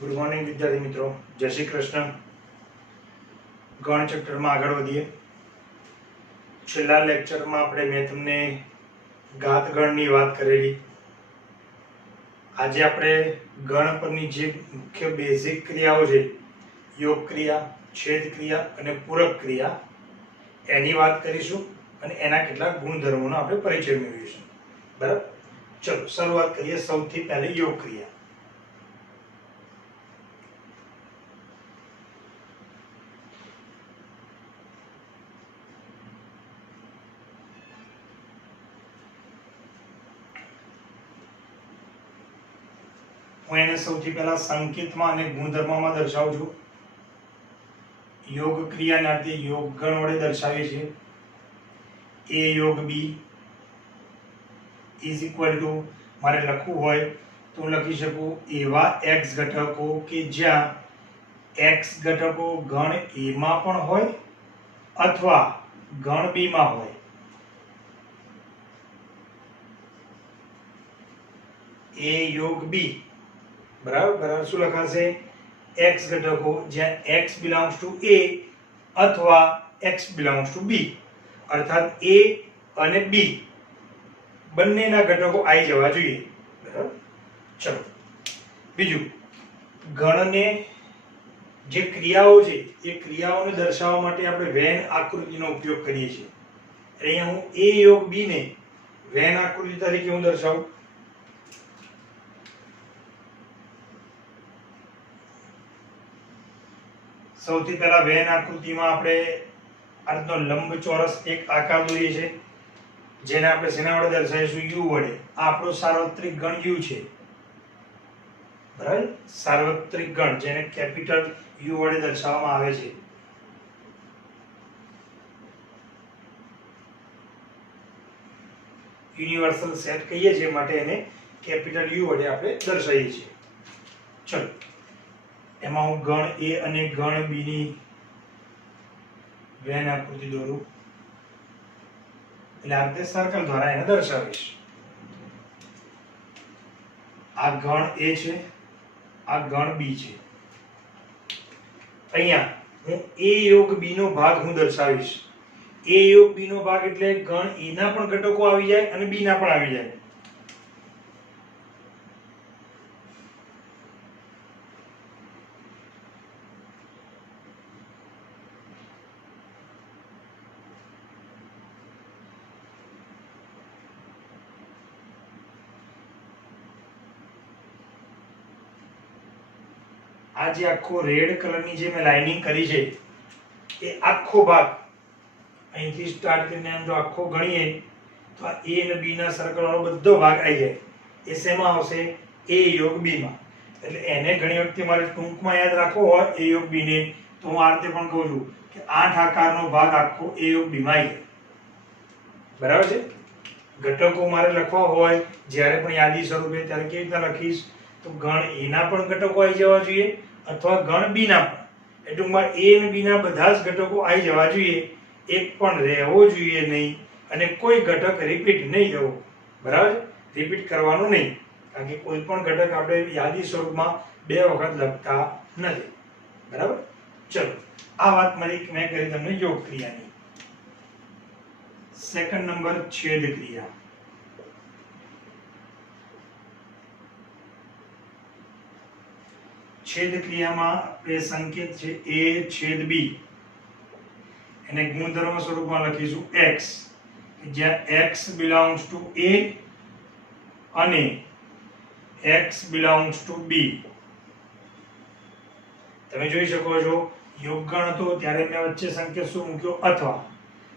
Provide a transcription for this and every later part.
Good morning વિદ્યાર્થી મિત્રો, જય શ્રી કૃષ્ણ. ગણ ચેપ્ટરમાં આગળ વધીએ. છેલ્લા લેક્ચરમાં મેં તમને ઘાત ગણની વાત કરેલી. આજે આપણે ગણ પરની જે મુખ્ય બેઝિક ક્રિયાઓ છે, યોગ ક્રિયા, છેદ ક્રિયા અને પૂરક ક્રિયા, એની વાત કરીશું અને એના કેટલાક ગુણધર્મોનો આપણે પરિચય મેળવીશું. બરાબર, ચલો શરૂઆત કરીએ. સૌથી પહેલી યોગ ક્રિયા. હું એને સૌથી પહેલા સંકેતમાં અને ગુણધર્મમાં દર્શાવું છું. યોગ ક્રિયાને આપણે યોગ ગણ વડે દર્શાવીએ છીએ. એ યોગ બી ઇઝ ઇક્વલ ટુ, મારે લખવું હોય તો હું લખી શકું એવા એક્સ ઘટકો કે જ્યાં એક્સ ઘટકો ગણ એ માં પણ હોય અથવા ગણ બી માં હોય. એ યોગ બી બરાબર શું લખાશે? એક્સ ઘટકો જ્યાં એક્સ બિલોંગ્સ ટુ એ અથવા એક્સ બિલોંગ્સ ટુ બી, અર્થાત એ અને બી બંનેના ઘટકો આવી જવા જોઈએ. બરાબર, ચલો બીજું, ગણને જે ક્રિયાઓ છે એ ક્રિયાઓને દર્શાવવા માટે આપણે વેન આકૃતિનો ઉપયોગ કરીએ છીએ. અહીંયા હું એ યોગ બી ને વેન આકૃતિ તરીકે હું દર્શાવું. સૌથી પહેલા વેન આકૃતિમાં આપણે આ રીતનો લંબચોરસ એક આકાર દોરીએ છીએ, જેને આપણે શેના વડે દર્શાવીશું? યુ વડે. આ આપણો સાર્વત્રિક ગણ યુ છે. બરાબર, સાર્વત્રિક ગણ જેને કેપિટલ યુ વડે દર્શાવવામાં આવે છે. યુનિવર્સલ સેટ કહીએ છીએ માટે એને કેપિટલ યુ વડે આપણે દર્શાવીએ છીએ. ચલો, એમાં હું ગણ એ અને ગણ બી ની વેન આકૃતિ દોરું. એટલે આ રીતે સર્કલ દ્વારા એને દર્શાવીશ. આ ગણ એ છે, આ ગણ બી છે. અહીંયા હું એ યોગ બી નો ભાગ હું દર્શાવીશ. એ યોગ બી નો ભાગ એટલે ગણ એ ના પણ ઘટકો આવી જાય અને બી ના પણ આવી જાય. આ જે આખો રેડ કલરની જે મેં લાઇનિંગ કરી છે એ આખો ભાગ અહીંથી સ્ટાર્ટ કરીને આમ જો આખો ગણીએ તો આ એ અને બી ના સર્કલ વાળો બધો ભાગ આવી જાય. એ શેમાં આવશે? એ યોગ બી માં. એટલે એને ઘણી વખતે મારે ટૂંકમાં યાદ રાખવો હોય એ યોગ બી ને, તો હું આ રીતે પણ કહું છું કે 8 આકારનો ભાગ આખો એ યોગ બી માં આવી જાય. બરાબર છે? ઘટકો મારે લખવા હોય જ્યારે પણ યાદી સ્વરૂપે ત્યારે કેવી રીતના લખીશ? તો ગણ એ ના પણ ઘટકો આવી જવા જોઈએ અથવા ગણ બી ના પણ. ટૂંકમાં એ અને બી ના બધા જ ઘટકો આવી જવા જોઈએ. એક પણ રહેવો જોઈએ નહીં અને કોઈ ઘટક રિપીટ નહીં થવો. બરાબર છે? રિપીટ કરવાનું નહીં, કારણ કે કોઈ પણ ઘટક આપણે યાદી સ્વરૂપમાં બે વખત લખતા નથી. બરાબર, ચલો આ વાત મેં કરી તમને યોગ ક્રિયાની. સેકન્ડ નંબર, છેદ ક્રિયા. છેદ ક્રિયામાં આપણે સંકેત છે a છેદ b, એને ગુણધર્મ સ્વરૂપમાં લખીશું x, જ્યાં x belongs to a અને x belongs to b. તમે જોઈ શકો છો યોગ ગણ હતો ત્યારે મેં વચ્ચે સંકેત શું મૂક્યો? અથવા.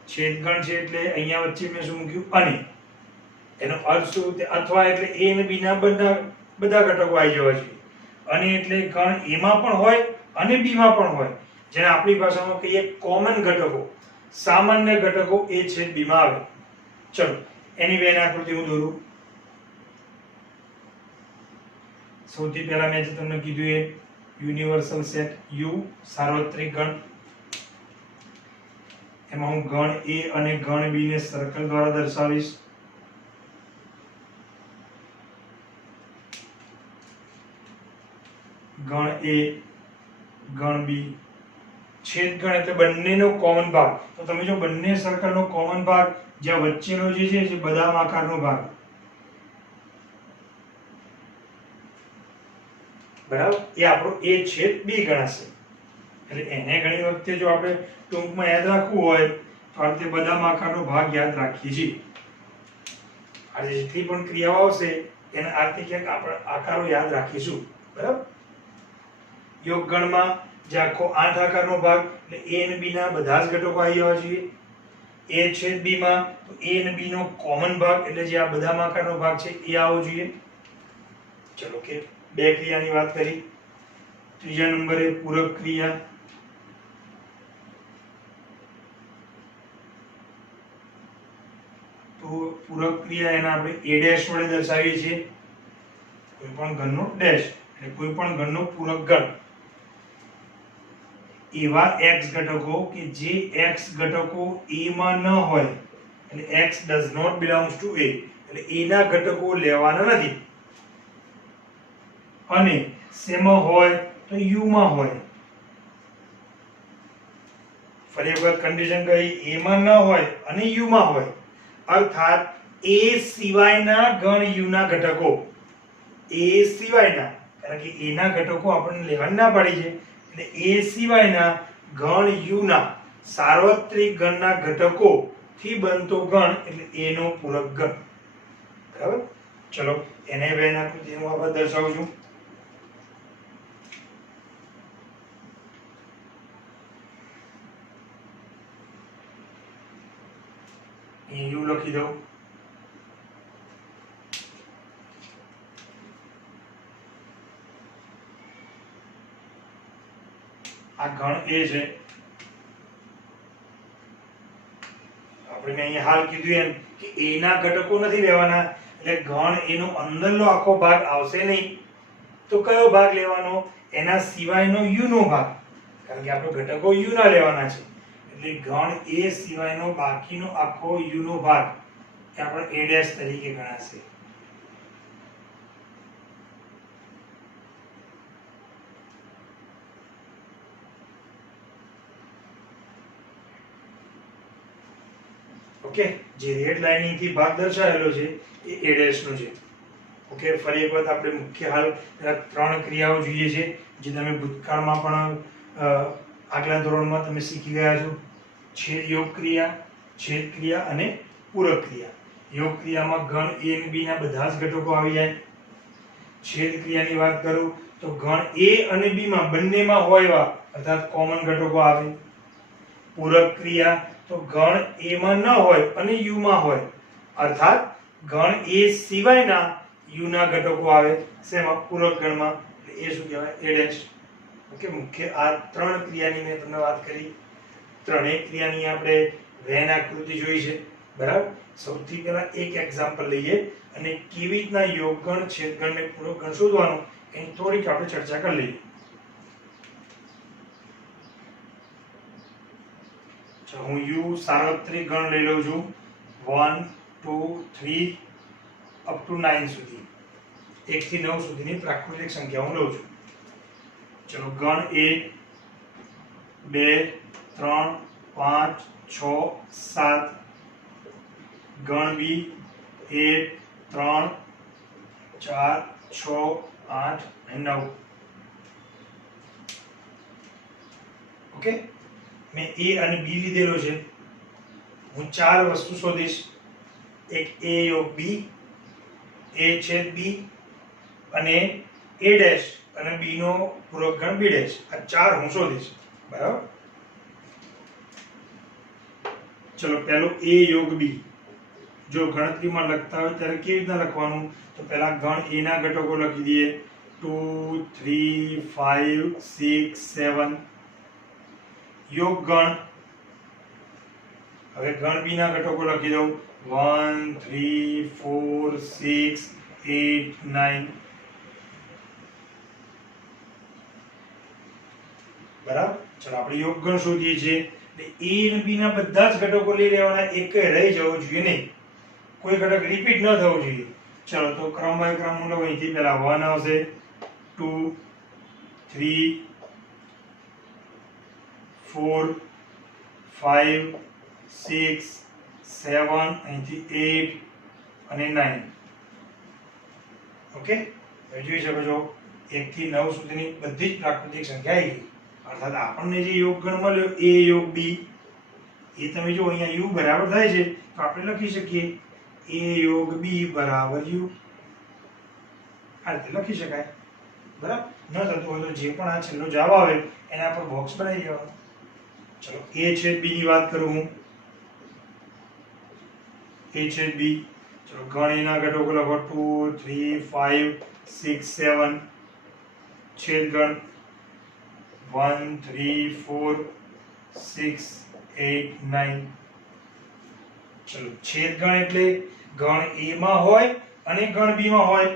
છેદ ગણ છે એટલે અહીંયા વચ્ચે મેં શું મૂક્યું? અને. એનો અર્થ શું? અથવા એટલે a અને b ના બધા ઘટકો આવી જવા જોઈએ. અને એટલે ગણ એ માં પણ હોય અને બી માં પણ હોય, જેને આપણી ભાષામાં કહીએ કોમન ઘટકો, સામાન્ય ઘટકો એ છેદ બી માં આવે. ચલો એની વેન આકૃતિ હું દોરું. સૌથી પહેલા મેં જે તમને કીધું એ યુનિવર્સલ સેટ યુ, સાર્વત્રિક ગણ. એમાં હું ગણ એ અને ગણ બી ને સર્કલ દ્વારા દર્શાવીશ. ગણ એ ગણ બી, છેદગણ એટલે બંનેનો કોમન ભાગ. તો તમે જો બંને સર્કલનો કોમન ભાગ જ્યાં વચ્ચેનો જે છે જે બદામ આકારનો ભાગ, બરાબર, એ આપણો એ છેદ બી ગણાશે. એટલે એને ઘણી વખતે જો આપણે ટૂંકમાં યાદ રાખવું હોય તો આ રીતે બદામ આકારનો ભાગ યાદ રાખીએ છીએ. આ જેટલી પણ ક્રિયાઓ આવશે એને આ રીતે ક્યાંક આપણે આકારો યાદ રાખીશું. બરાબર, યોગગણમાં જે આખો 8 આકારનો ભાગ એટલે a અને b ના બધા જ ઘટકો આવી જવા જોઈએ. a છેદ b માં તો a અને b નો કોમન ભાગ એટલે જે આ બદામ આકારનો ભાગ છે એ આવવો જોઈએ. ચલો કે બે ક્રિયાની વાત કરી. ત્રીજા નંબરે પૂરક ક્રિયા. તો પૂરક ક્રિયા એને આપણે a ડેશ વડે દર્શાવીએ છીએ. કોઈ પણ ઘનનો ડેશ એટલે કોઈ પણ ઘનનો પૂરક ગણ. એવા x ઘટકો કે જે x ઘટકો a માં ન હોય એટલે x does not belongs to a એટલે a ના ઘટકો લેવાના નથી અને શેમાં હોય તો u માં હોય. ફરી એકવાર કન્ડિશન કઈ, a માં ન હોય અને u માં હોય અર્થાત a સિવાયના ગણ u ના ઘટકો, a સિવાયના, કારણ કે a ના ઘટકો આપણને લેવાની ના પાડી છે એટલે a સિવાયના ગણ u ના સાર્વત્રિક ગણના ઘટકો થી બનતો ગણ એટલે a નો પૂરક ગણ. બરાબર, ચલો એને વેન આકૃતિમાં આપણે દર્શાવું છું. અહીં u લખી દઉં. આ ગણ a છે. આપણે મેં અહીંયા હાલ કીધું એમ કે a ના ઘટકો નથી લેવાના એટલે ગણ a નો અંદરનો આખો ભાગ આવશે નહીં. તો કયો ભાગ લેવાનો? એના સિવાયનો u નો ભાગ, કારણ કે આપણે ઘટકો u ના લેવાના છે એટલે ગણ a સિવાયનો બાકીનો આખો u નો ભાગ એ આપણે a ડેશ તરીકે ગણાશે. ઓકે, જે રેડ લાઇનિંગ થી ભાગ દર્શાવેલો છે એ a ડેશ નો છે. ઓકે, ફરી એક વખત આપણે મુખ્ય હાલ ત્રણ ક્રિયાઓ જોઈએ છે જે તમે ભૂતકાળમાં પણ આગલા ધોરણમાં તમે શીખી ગયા છો. છેદ યોગ ક્રિયા, છેદ ક્રિયા અને પૂરક ક્રિયા. યોગ ક્રિયામાં ગણ a અને b ના બધા જ ઘટકો આવી જાય. છેદ ક્રિયાની વાત કરું તો ગણ a અને b માં બંનેમાં હોય એવા અર્થાત કોમન ઘટકો આવે. પૂરક ક્રિયા તો ગણ a માં ન હોય અને u માં હોય અર્થાત ગણ a સિવાયના u ના ઘટકો આવે. શેમાં? પૂરક ગણમાં. એટલે એ શું કહેવાય? a dash. ઓકે, મુખ્ય આ ત્રણ ક્રિયાની મેં તમને વાત કરી. ત્રણેય ક્રિયાની આપણે વેન આકૃતિ જોઈ છે. બરાબર, સૌથી પહેલા એક એક્ઝામ્પલ લઈએ અને કેવી રીતના યોગગણ, છેદગણ ને પૂરક ગણ શોધવાનું એની થોડીક આપણે ચર્ચા કરી લઈએ. હું u સાર્વત્રિક ગણ લઈ લઉં છું 1 2 3 અપ ટુ 9 સુધી. 1 થી 9 સુધીની પ્રાકૃતિક સંખ્યા હું લઉં છું. ચલો, ગણ a 2 3 5 6 7, ગણ b 1 3 4 6 8 અને 9. ઓકે, મેં a અને b લીધેલો છે. હું ચાર વસ્તુ શોધીશ. એક a યોગ b, a છેદ b અને a ડેશ અને b નો પૂરક ગણ b ડેશ. આ ચાર હું શોધીશ. બરાબર, ચલો પહેલો a યોગ b. જો ગણતરીમાં લખતા હોય ત્યારે કેવી રીતના લખવાનું? તો પહેલા ગણ a ના ઘટકો લખી દઈએ 2 3 5 6 7. યોગ ગણ, હવે ગણ b ના ઘટકો લખી દઉં 1 3 4 6 8 9. બરાબર, ચલો આપણે યોગ ગણ શોધીએ છીએ એટલે a અને b ના બધા જ ઘટકો લઈ લેવાના, એક રહી જવું જોઈએ નહીં, કોઈ ઘટક રિપીટ ન થવું જોઈએ. ચલો તો ક્રમ બાય ક્રમ હું લઉં. અહીંથી પહેલા 1 આવશે, 2 3 4 5 6 7 અહીંથી 8 અને 9. ઓકે, હવે જોઈ શકો છો 1 થી 9 સુધીની બધી જ પ્રાકૃતિક સંખ્યા આવી ગઈ. અર્થાત આપણને જે યોગગણ મળ્યો a યોગ b, એ તમે જો અહીંયા u બરાબર થાય છે તો આપણે લખી શકીએ a યોગ b બરાબર u. આ રીતે લખી શકાય. બરાબર, ન થતું હોય તો જે પણ આ છેલ્લો જવાબ આવે એના પર બોક્સ બનાવી દેવાનો. ચલો a છેદ b ની વાત કરું હું. a છેદ b, ચલો ગણ એના ઘટકો લખો 2 3 5 6 7, છેદ ગણ 1 3 4 6 8 9. ચલો છેદ ગણ એટલે ગણ a માં હોય અને ગણ b માં હોય,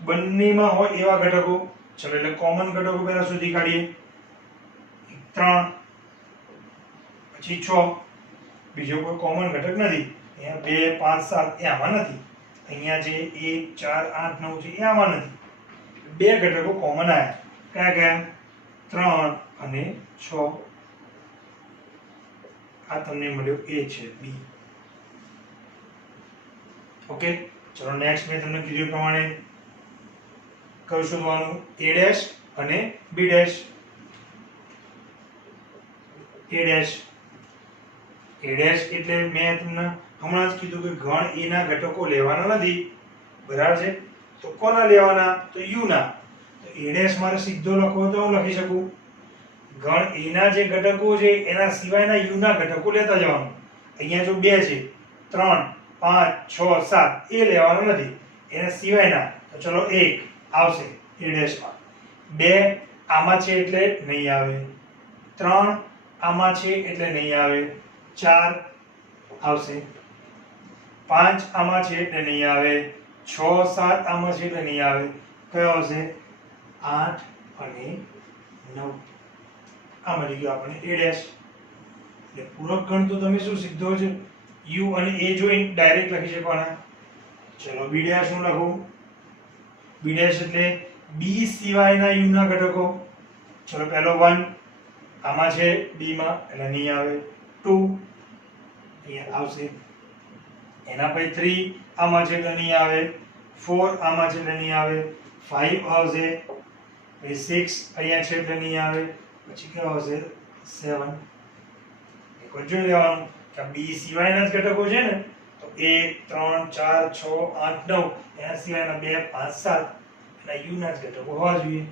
બંનેમાં હોય એવા ઘટકો. ચલો એટલે કોમન ઘટકો પહેલા શોધી કાઢીએ. 3 પછી 6, બીજો કોઈ કોમન ઘટક નથી. અહીંયા 2 5 7 એ આમાં નથી. અહીંયા જે 1 4 8 9 છે એ આમાં નથી. બે ઘટકો કોમન આવ્યા. કયા કયા? 3 અને 6. આ તમને મળ્યો a છે b. ઓકે, ચલો નેક્સ્ટ મેં તમને કીધું પ્રમાણે કયું શોધવાનું? a ડેશ અને b ડેશ. a ડેશ એટલે મેં તમને હમણાં જ કીધું કે ગણ a ના ઘટકો લેવાના નથી. બરાબર છે? તો કોના લેવાના? તો u ના. તો a ડેશ મારે સીધો લખવો તો હું લખી શકું ગણ a ના જે ઘટકો છે એના સિવાયના u ના ઘટકો લેતા જવાનું. અહીંયા જો 2 છે, 3 5 6 7 એ લેવાનું નથી, એના સિવાયના. તો ચલો 1 આવશે a ડેશમાં, 2 આમાં છે એટલે નહીં આવે, 3 આમાં છે એટલે નહીં આવે, 4 આવશે, 5 આમાં છે એટલે નહીં આવે, 6 7 આમાં છે એટલે નહીં આવે. કયો આવશે? 8 અને 9. આ મળી ગયો આપણને a ડેશ. એટલે પૂરક ગણ તો તમે શું સીધો છે u અને a જોઈને ડાયરેક્ટ લખી શકવાના. ચલો b ડેશ હું લખું. b ડેશ એટલે b સિવાયના u ના ઘટકો. ચલો પહેલો 1 આમાં છે b માં એટલે નહીં આવે, 2 અહીંયા આવશે, એના પછી 3 આમાં છે એટલે નહીં આવે, 4 આમાં છે એટલે નહીં આવે, 5 આવશે, પછી 6 અહીંયા છે એટલે નહીં આવે, પછી કયો આવશે? 7. એક જ જોઈ લેવાનું કે b સિવાયના જ ઘટકો છે ને, તો 1 3 4 6 8 9 એના સિવાયના 2 5 7 એના u ના જ ઘટકો હોવા જોઈએ.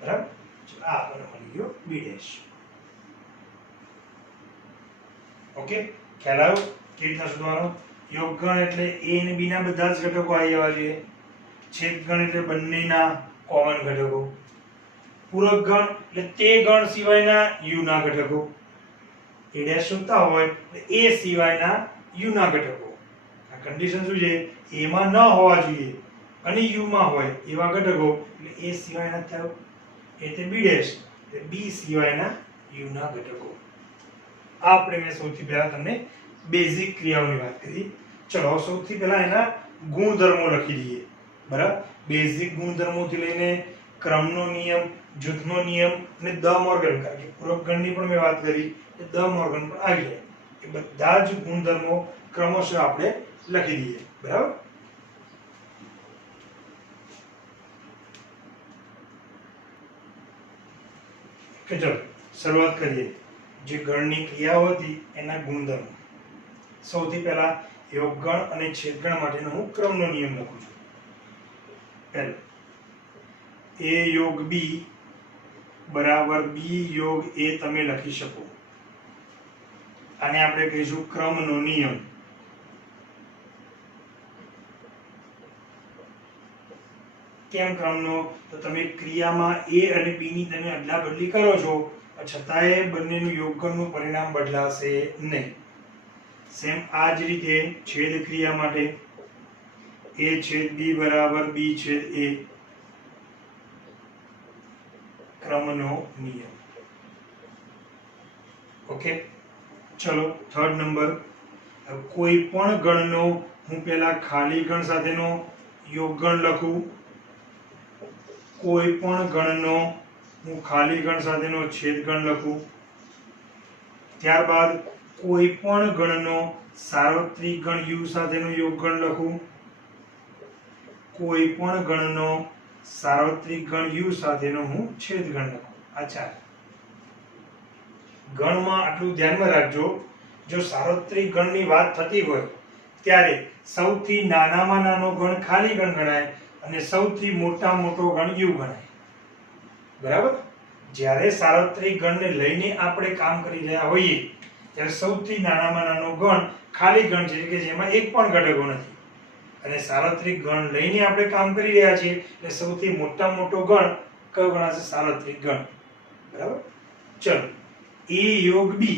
બરાબર? ચલો આ આપણને મળી ગયો b ડેશ. ઓકે, ખ્યાલ આવ્યો કેવી રીતના શોધવાનો? યોગગણ એટલે a અને b ના બધા જ ઘટકો આવી જવા જોઈએ. છેદગણ એટલે બંનેના કોમન ઘટકો. પૂરક ગણ એટલે તે ગણ સિવાયના u ના ઘટકો. a ડેશ શોધતા હોય એટલે a સિવાયના u ના ઘટકો. આ કન્ડિશન શું છે? a માં ન હોવા જોઈએ અને u માં હોય એવા ઘટકો. એટલે a સિવાયના થયો એટલે b ડેશ, એટલે b સિવાયના u ના ઘટકો. આપણે મેં સૌથી પહેલા તમને બેઝિક ક્રિયાઓની વાત કરી. ચલો સૌથી પહેલા એના ગુણધર્મો લખી દઈએ. બરાબર? બેઝિક ગુણધર્મોથી લઈને ક્રમનો નિયમ, જૂથનો નિયમ અને દ મોર્ગન, કારણ કે પૂરક ગણની પણ મેં વાત કરી, એ દ મોર્ગન પણ આવી જાય. એ બધા જ ગુણધર્મો ક્રમશઃ આપણે લખી દઈએ. બરાબર? કે ચલો શરૂઆત કરીએ. જે ગણની ક્રિયાઓ હતી એના ગુણધર્મો. સૌથી પહેલા યોગગણ અને છેદગણ માટેનો હું ક્રમનો નિયમ લખું છું. પહેલો a યોગ b બરાબર b યોગ a તમે લખી શકો. આને આપણે કહીશું ક્રમનો નિયમ. કેમ ક્રમનો? તો તમે ક્રિયામાં a અને b ની તમે અદલા બદલી કરો છો છતાંય બંનેનું યોગગણનું પરિણામ બદલાશે નહીં. સેમ આ જ રીતે છેદ ક્રિયા માટે a છેદ b બરાબર b છેદ a, ક્રમનો નિયમ. ઓકે, ચલો થર્ડ નંબર. કોઈ પણ ગણનો હું પહેલા ખાલી ગણ સાથેનો યોગગણ લખું. કોઈ પણ ગણનો હું ખાલી ગણ સાથેનો છેદગણ લખું. ત્યારબાદ કોઈ પણ ગણનો સાર્વત્રિક ગણ u સાથેનો યોગગણ લખું. કોઈ પણ ગણનો સાર્વત્રિક ગણ u સાથેનો હું છેદગણ લખું. આ 4 ગણમાં આટલું ધ્યાનમાં રાખજો. જો સાર્વત્રિક ગણની વાત થતી હોય ત્યારે સૌથી નાનામાં નાનો ગણ ખાલી ગણ ગણાય અને સૌથી મોટામાં મોટો ગણ u ગણાય. બરાબર? જ્યારે સાર્વત્રિક ગણને લઈને આપણે કામ કરી રહ્યા હોઈએ ત્યારે સૌથી નાનામાં નાનો ગણ ખાલી ગણ છે કે જેમાં એક પણ ઘટકો નથી, અને સાર્વત્રિક ગણ લઈને આપણે કામ કરી રહ્યા છીએ એટલે સૌથી મોટામાં મોટો ગણ કયો ગણાશે? સાર્વત્રિક ગણ. બરાબર? ચલો, a યોગ b,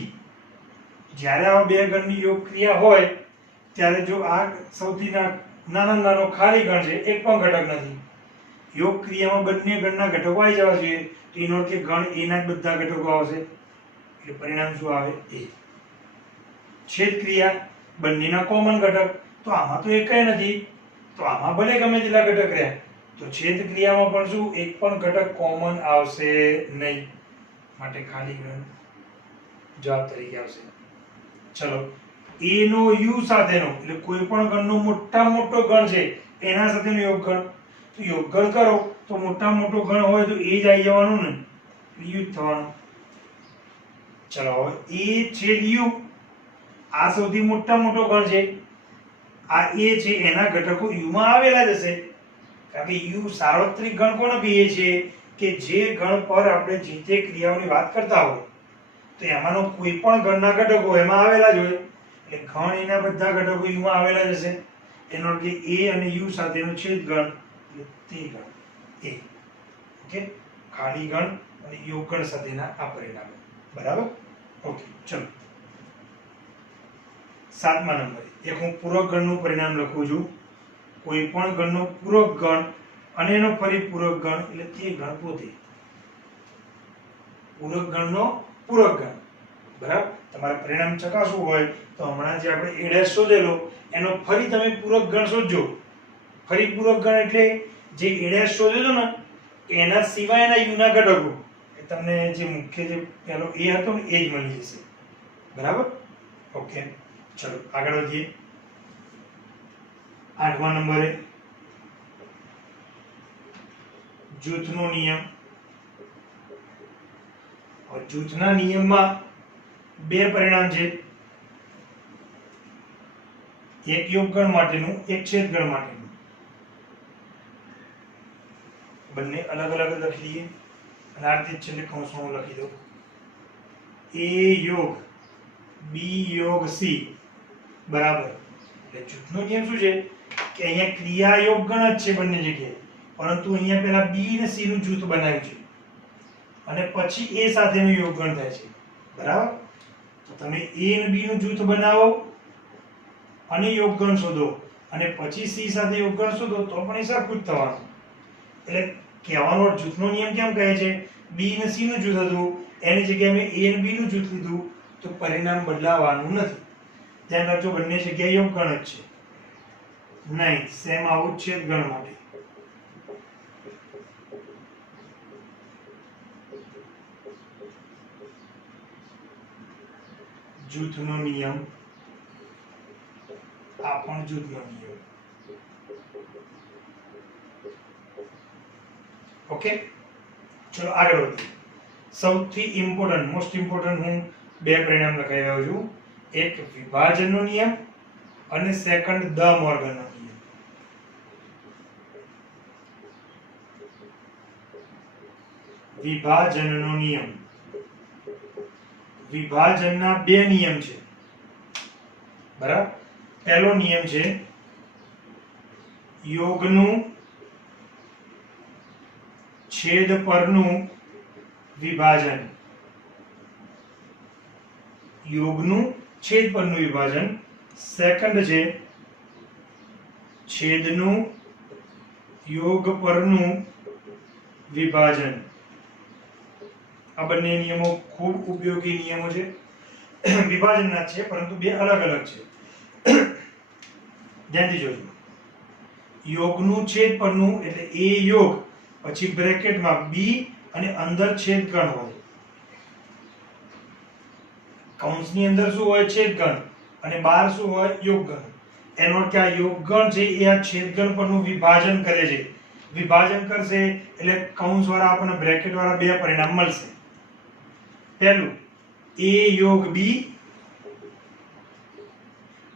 જ્યારે આવા બે ગણની યોગ ક્રિયા હોય ત્યારે જો આ સૌથી નાનામાં નાનો ખાલી ગણ છે, એક પણ ઘટક નથી, યોગ ક્રિયામાં બંને ગણના ઘટકો આવી જવા જોઈએ, તો એનો અર્થ ગણ a ના જ બધા ઘટકો આવશે, એટલે પરિણામ શું આવે? a. છેદ ક્રિયા બંનેના કોમન ઘટક, તો આમાં તો એકય નથી, તો આમાં ભલે ગમે તેટલા ઘટક રહ્યા, તો છેદ ક્રિયામાં પણ શું એક પણ ઘટક કોમન આવશે નહીં, માટે ખાલી ગણ જવાબ તરીકે આવશે. ચલો, a નો u સાથેનો એટલે કોઈ પણ ગણનો મોટામાં મોટો ગણ છે એના સાથેનો યોગગણ, તો યોગગણ કરો તો મોટામાં મોટો ગણ હોય તો એ જ આવી જવાનું ને, u જ થવાનું. ચલો, હવે a છેદ u, આ સૌથી મોટામાં મોટો ગણ છે, આ a છે એના ઘટકો u માં આવેલા જ હશે, કારણ કે u સાર્વત્રિક ગણ કોને કહીએ છીએ? કે જે ગણ પર આપણે જે તે ક્રિયાઓની વાત કરતા હોય તો એમાંનો કોઈ પણ ગણના ઘટકો એમાં આવેલા જ હોય, એટલે ગણ એના બધા ઘટકો u માં આવેલા જ હશે, એનો અર્થ કે a અને u સાથેનો છેદગણ એટલે તે ગણ a. ઓકે, ખાલી ગણ અને યોગગણ સાથેના આ પરિણામો. બરાબર? ઓકે, ચલો 7મા નંબરે એક હું પૂરક ગણનું પરિણામ લખું છું. કોઈ પણ ગણનો પૂરક ગણ અને એનો ફરી પૂરક ગણ એટલે તે ગણ પોતે. પૂરક ગણનો પૂરક ગણ. બરાબર? તમારે પરિણામ ચકાસવું હોય તો હમણાં જે આપણે a' શોધેલો એનો ફરી તમે પૂરક ગણ શોધજો. ફરી પૂરક ગણ એટલે જે a' શોધેલો ને એના સિવાયના u ના ઘટકો, એ તમને જે મુખ્ય જે પહેલો a હતો ને એ જ મળી જશે. બરાબર? ઓકે, ચલો આગળ વધીએ. 8મા નંબરે જૂથનો નિયમ. જૂથના નિયમમાં બે પરિણામ છે, એક યોગગણ માટેનું, એક છેદગણ માટેનું. બંને અલગ અલગ લખી દઈએ અને આ રીતે છેલ્લે કૌંસમાં લખી દો. a યોગ b યોગ c બરાબર. એટલે જૂથનો નિયમ શું છે કે અહીંયા ક્રિયા યોગગણ જ છે બંને જગ્યાએ, પરંતુ અહીંયા પહેલા b અને c નું જૂથ બનાવ્યું છે અને પછી a સાથેનું યોગગણ થાય છે. બરાબર? તો તમે a અને b નું જૂથ બનાવો અને યોગગણ શોધો અને પછી c સાથે યોગગણ શોધો તો પણ એ સરખું જ થવાનું. એટલે કહેવાનો જૂથનો નિયમ કેમ કહે છે? b અને c નું જૂથ હતું, એની જગ્યાએ મેં a અને b નું જૂથ લીધું તો પરિણામ બદલાવાનું નથી. ધ્યાન રાખજો, બંને જગ્યાએ યોગગણ જ છે. નહીં, સેમ આવું જ છે ગણ માટે. જૂથનો નિયમ, આ પણ જૂથનો નિયમ. ઓકે, ચલો આગળ વધીએ. સૌથી ઇમ્પોર્ટન્ટ, મોસ્ટ ઇમ્પોર્ટન્ટ હું બે પરિણામ લખાઈ રહ્યો છું. એક વિભાજનનો નિયમ અને સેકન્ડ દ મોર્ગનનો નિયમ. વિભાજનનો નિયમ. વિભાજનના બે નિયમ છે. બરાબર? પહેલો નિયમ છે યોગનું છેદ પરનું વિભાજન. યોગનું છેદ પરનું વિભાજન. સેકન્ડ છે છેદનું યોગ પરનું વિભાજન. આ બંને નિયમો ખૂબ ઉપયોગી નિયમો છે, વિભાજનના છે પરંતુ બે અલગ અલગ છે. ધ્યાનથી જોજો. યોગનું છેદ પરનું એટલે a યોગ પછી બ્રેકેટમાં b અને અંદર છેદગણ હોય. કૌંસની અંદર શું હોય? છેદગણ, અને બહાર શું હોય? યોગગણ. એનો અર્થ કે આ યોગગણ છે એ આ છેદગણ પરનું વિભાજન કરે છે. વિભાજન કરશે એટલે કૌંસ વાળા આપણને બ્રેકેટ વાળા બે પરિણામ મળશે. પહેલું a યોગ b,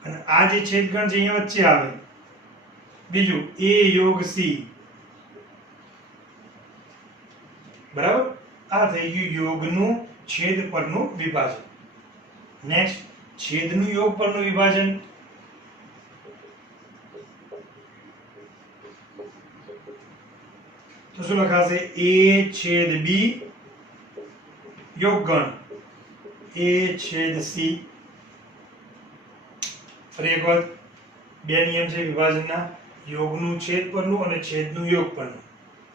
અને આ જે છેદગણ છે અહીંયા વચ્ચે આવે. બીજું a યોગ c. બરાબર? આ થઈ ગયું યોગનું છેદ પરનું વિભાજન. નેક્સ્ટ, છેદનું યોગ પરનું વિભાજન. તો શું લખાશે? a છેદ b યોગગણ a છેદ c. ફરી એક વખત બે નિયમ છે વિભાજનના, યોગનું છેદ પરનું અને છેદનું યોગ પરનું.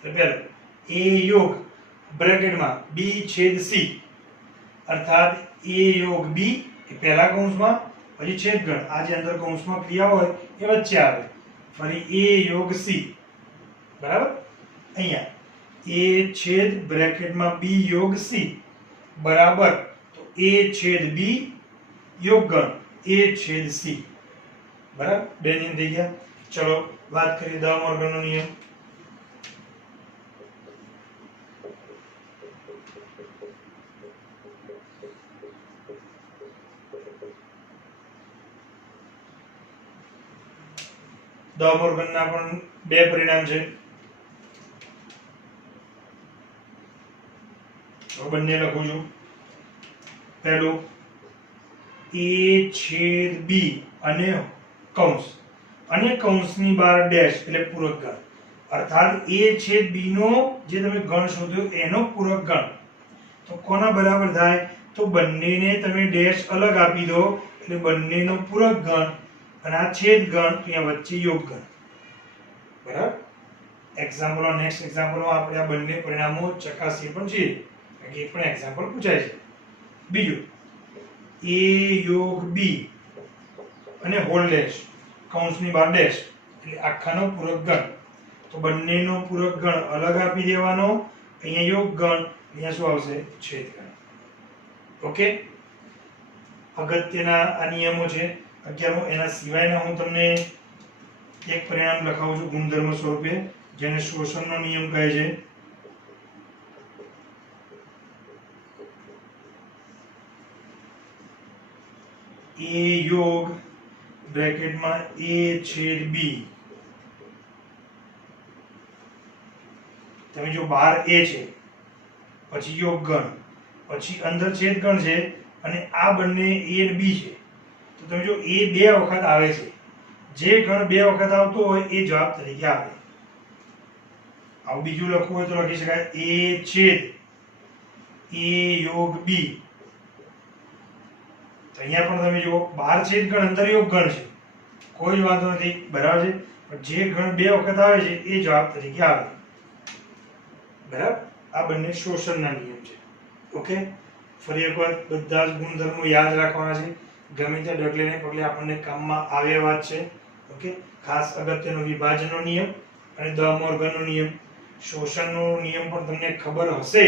એટલે પહેલો a યોગ બ્રેકેટમાં b છેદ c, અર્થાત a યોગ b એ પહેલા કૌંસમાં, પછી છેદગણ આ જે અંદર કૌંસમાં ક્રિયા હોય એ વચ્ચે આવે. ફરી a યોગ c. બરાબર? અહીંયા a છેદ બ્રેકેટમાં b યોગ c બરાબર તો a છેદ b યોગગણ a છેદ c. બરાબર? બે નિયમ થઈ ગયા. ચલો વાત કરીએ દ મોર્ગનનો નિયમ. દ મોર્ગનના પણ બે પરિણામ છે. બંને લખું છું. પહેલું a છેદ b અને કૌંસ, અને કૌંસની બહાર ડેશ એટલે પૂરક ગણ, અર્થાત a છેદ b નો જે તમે ગણ શોધ્યો એનો પૂરક ગણ. તો કોના બરાબર થાય? તો બંનેને તમે ડેશ અલગ આપી દો એટલે બંનેનો પૂરક ગણ, અને આ છેદ ગણ અહીંયા વચ્ચે યોગ ગણ. બરાબર? એક્ઝામ્પલ નેક્સ્ટ એક્ઝામ્પલમાં આપણે આ બંને પરિણામો ચકાસીએ પણ છીએ, કે એ પણ એક્ઝામ્પલ પૂછાય છે. બીજું a યોગ b અને હોલ ડેશ કૌંસની બહાર ડેશ એટલે આખાનો પૂરક ગણ. તો બંનેનો પૂરક ગણ અલગ આપી દેવાનો, અહીંયા યોગ ગણ, અહીંયા શું આવશે? છેદ ગણ. ઓકે? અગત્યના આ નિયમો છે 11મો. એના સિવાયના હું તમને એક પરિણામ લખાવું છું ગુણધર્મ સ્વરૂપે, જેને શોષણનો નિયમ કહે છે. a યોગ બ્રેકેટમાં a છેદ b. તમે જો બહાર a છે, પછી યોગ ગણ, પછી અંદર છેદ ગણ છે, અને આ બંને a અને b છે. તો તમે જો a બે વખત આવે છે, જે ગણ બે વખત આવતો હોય એ જવાબ તરીકે આવે. આવું બીજું લખવું હોય તો લખી શકાય a છેદ a યોગ b. તો અહીંયા પણ તમે જુઓ બહાર છેદ ગણ અંદર યોગ ગણ છે, કોઈ જ વાંધો નથી. બરાબર છે? પણ જે ગણ બે વખત આવે છે એ જવાબ તરીકે આવે. બરાબર? આ બંને શોષણના નિયમ છે. ઓકે? ફરી એક વાર બધા જ ગુણધર્મો યાદ રાખવાના છે, ગમે ત્યાં ડગલે ને પગલે આપણને કામમાં આવે એવા જ છે. ઓકે? ખાસ અગત્યનો વિભાજનનો નિયમ અને દ મોર્ગનનો નિયમ. શોષણનો નિયમ પણ તમને ખબર હશે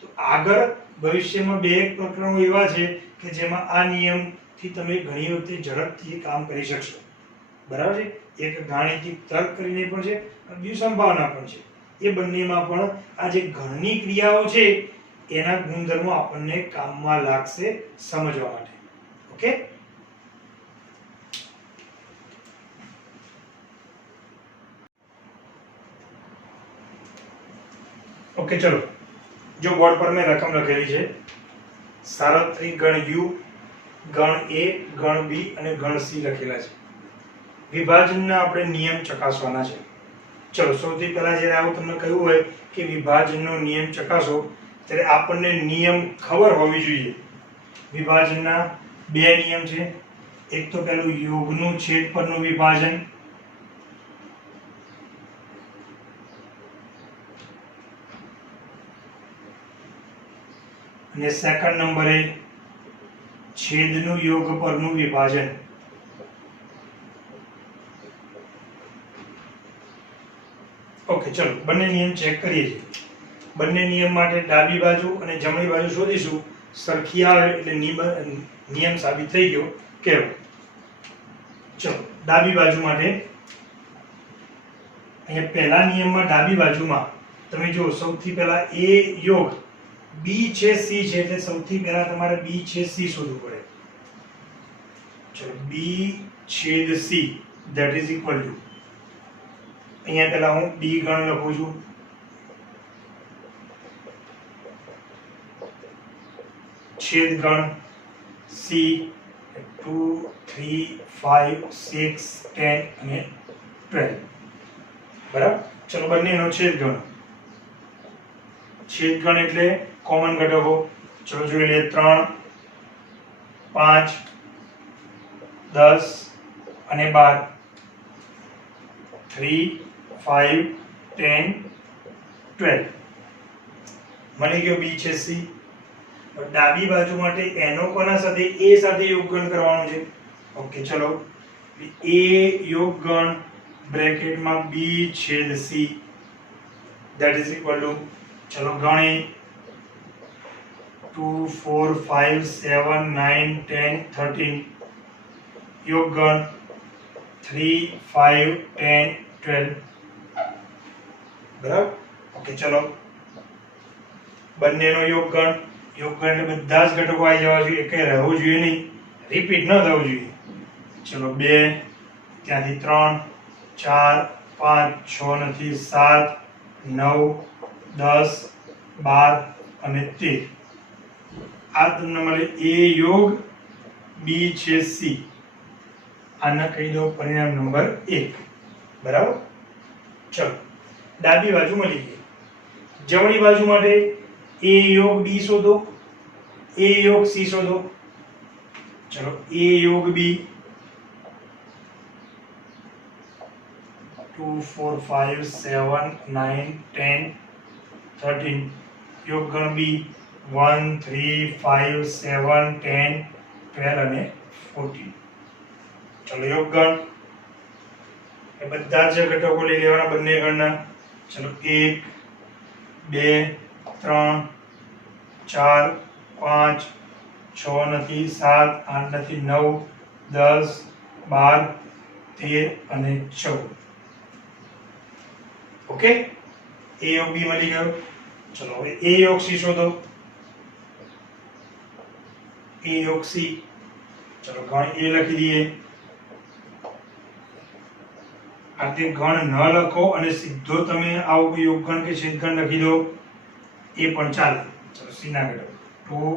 તો આગળ ભવિષ્યમાં બે એક પ્રકરણો એવા છે કે જેમાં આ નિયમથી તમે ઘણી વખતે ઝડપથી કામ કરી શકશો. બરાબર છે? એક ગાણિતિક તર્ક કરીને પણ છે અને બીજું સંભાવના પણ છે. એ બંનેમાં પણ આ જે ગણની ક્રિયાઓ છે એના ગુણધર્મો આપણને કામમાં લાગશે સમજવા માટે. ઓકે? ઓકે, ચલો. જો બોર્ડ પર મેં રકમ લખેલી છે, સાર્વત્રિક ગણ u, ગણ a, ગણ b અને ગણ c લખેલા છે. વિભાજનના આપણે નિયમ ચકાસવાના છે. ચલો, સૌથી પહેલા જ્યારે આવું તમને કહ્યું હોય કે વિભાજનનો નિયમ ચકાસો, ત્યારે આપણને નિયમ ખબર હોવી જોઈએ. વિભાજનના બે નિયમ છે. એક તો પેલું યોગનું છેદ પરનું વિભાજન, અને સેકન્ડ નંબરે છેદનું યોગ પરનું વિભાજન. ઓકે, ચલો બંને નિયમ ચેક કરીએ છીએ. બંને નિયમ માટે ડાબી બાજુ અને જમણી બાજુ શોધીશું, સરખી આવે એટલે નિયમ સાબિત થઈ ગયો કહેવાય. ચલો ડાબી બાજુ માટે અહીંયા પહેલા નિયમમાં ડાબી બાજુમાં તમે જો સૌથી પહેલા a યોગ b છે c છે એટલે સૌથી પહેલા તમારે b છે c શોધવું પડે. ચલો b છેદ c that is equal to, અહીંયા પહેલા હું b ગણ લખું છું. છેદ ગણ c 2 3 5 6 10 અને 12. બરાબર. ચલો બંનેનો છેદ ગણ. છેદ ગણ એટલે કોમન ઘટકો. ચલો જોઈ લઈએ. 3 5 10 અને 12. 3 5 10 12 મળી ગયો b છે c. ડાબી બાજુ માટે એનો કોના સાથે a સાથે યોગગણ કરવાનું છે. ઓકે ચલો a યોગગણ બ્રેકેટમાં b છેદ c that is equal to, ચલો ગણે 2 4 5 7 9 10 13 યોગગણ 3 5 10 12. બરાબર. ઓકે ચલો બંનેનો યોગગણ. યોગગણ એટલે બધા જ ઘટકો આવી જવા જોઈએ, એકે રહેવું જોઈએ નહીં, રિપીટ ન થવું જોઈએ. ચલો 2 ત્યાંથી 3 4 5 6 નથી 7 9 10 12 અને 13. આ તમને મળે a યોગ b છે c. આને કહી દો પરિણામ નંબર 1. બરાબર. ચલો ડાબી બાજુ મળી ગઈ. જમણી બાજુ માટે a યોગ b શોધો, a યોગ c શોધો. ચલો a યોગ b 2 4 5 7 9 10 13 યોગગણ b 1 3 5 7 10 12 અને 14. ચલો યોગગણ એ બધા જ ઘટકો લઈ લેવાના બંને ગણના. ચલો 1 2 3 4 5 6 નથી 7 8 નથી 9 10 12 13 અને 14. ઓકે. a યોગ b મળી ગયો. ચલો હવે a યોગ c શોધો. a યોગ c. ચલો ગણ a લખી દઈએ. આ તે ગણ ન લખો અને સીધો તમે આવું કોઈ યોગગણ કે છેદગણ લખી દો એ પણ ચાલે. ચલો c ના ઘટકો 2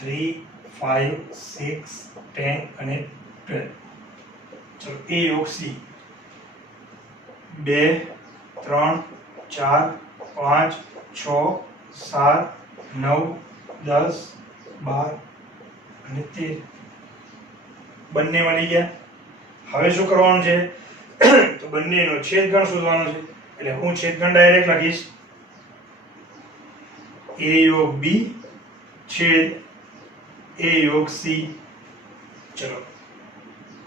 3 5 6 10 અને 12. ચલો a યોગ c 2 3 4 5 6 7 9 10 12 અને 13. બંને મળી ગયા. હવે શું કરવાનું છે તો બંનેનો છેદગણ શોધવાનો છે. એટલે હું છેદગણ ડાયરેક્ટ લખીશ a યોગ b છેદ a યોગ c. ચલો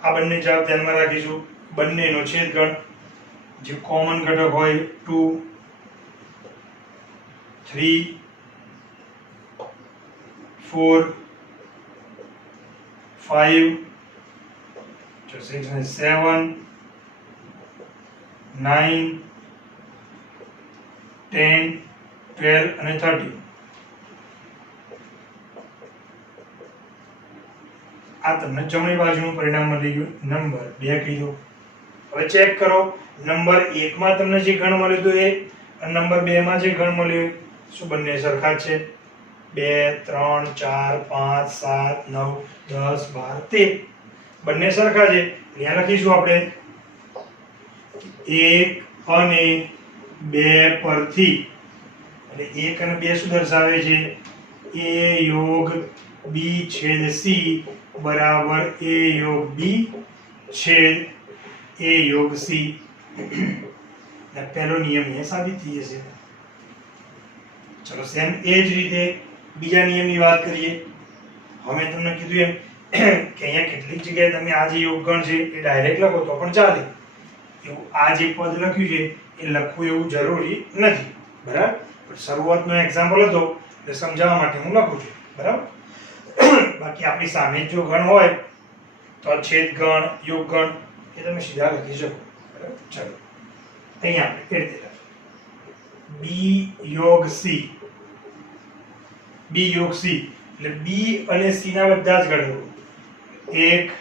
આ બંને જવાબ ધ્યાનમાં રાખીશું. બંનેનો છેદગણ જે કોમન ઘટક હોય 2 3 4 5 6 અને 7 9 10 12 અને 13. આ તમને જમણી બાજુનું પરિણામ મળી ગયું. નંબર 2 કહી દો. હવે ચેક કરો. નંબર 1 માં તમને જે ગણ મળ્યું હતું એ અને નંબર 2 માં જે ગણ મળ્યું શું બંને સરખા જ છે? 2 3 4 5 7 9 10 12 13 બંને સરખા છે. અહીંયા લખીશું આપણે 1 અને 2 પરથી, એટલે 1 અને 2 શું દર્શાવે છે? a યોગ b છેદ c બરાબર a યોગ b છેદ a યોગ c. પહેલો નિયમ એ સાબિત થઈ જશે. ચલો સેમ એ જ રીતે બીજા નિયમની વાત કરીએ. હવે તમને કીધું એમ કે અહીંયા કેટલીક જગ્યાએ તમે આ જે યોગગણ છે એ ડાયરેક્ટ લખો તો પણ ચાલે. એવું આ જે પદ લખ્યું છે એ લખવું એવું જરૂરી નથી. બરાબર. શરૂઆતનો એક્ઝામ્પલ હતો એટલે સમજાવવા માટે હું લખું છું, બરાબર. બાકી આપણી સામે જો ગણ હોય તો છેદ ગણ, યોગ ગણ એ તમે સીધા લખી શકો, બરાબર. ચલો અહીંયા આપણે એ રીતે બી યોગ સી, બી યોગ સી એટલે બી અને સી ના બધા જ ગણો 1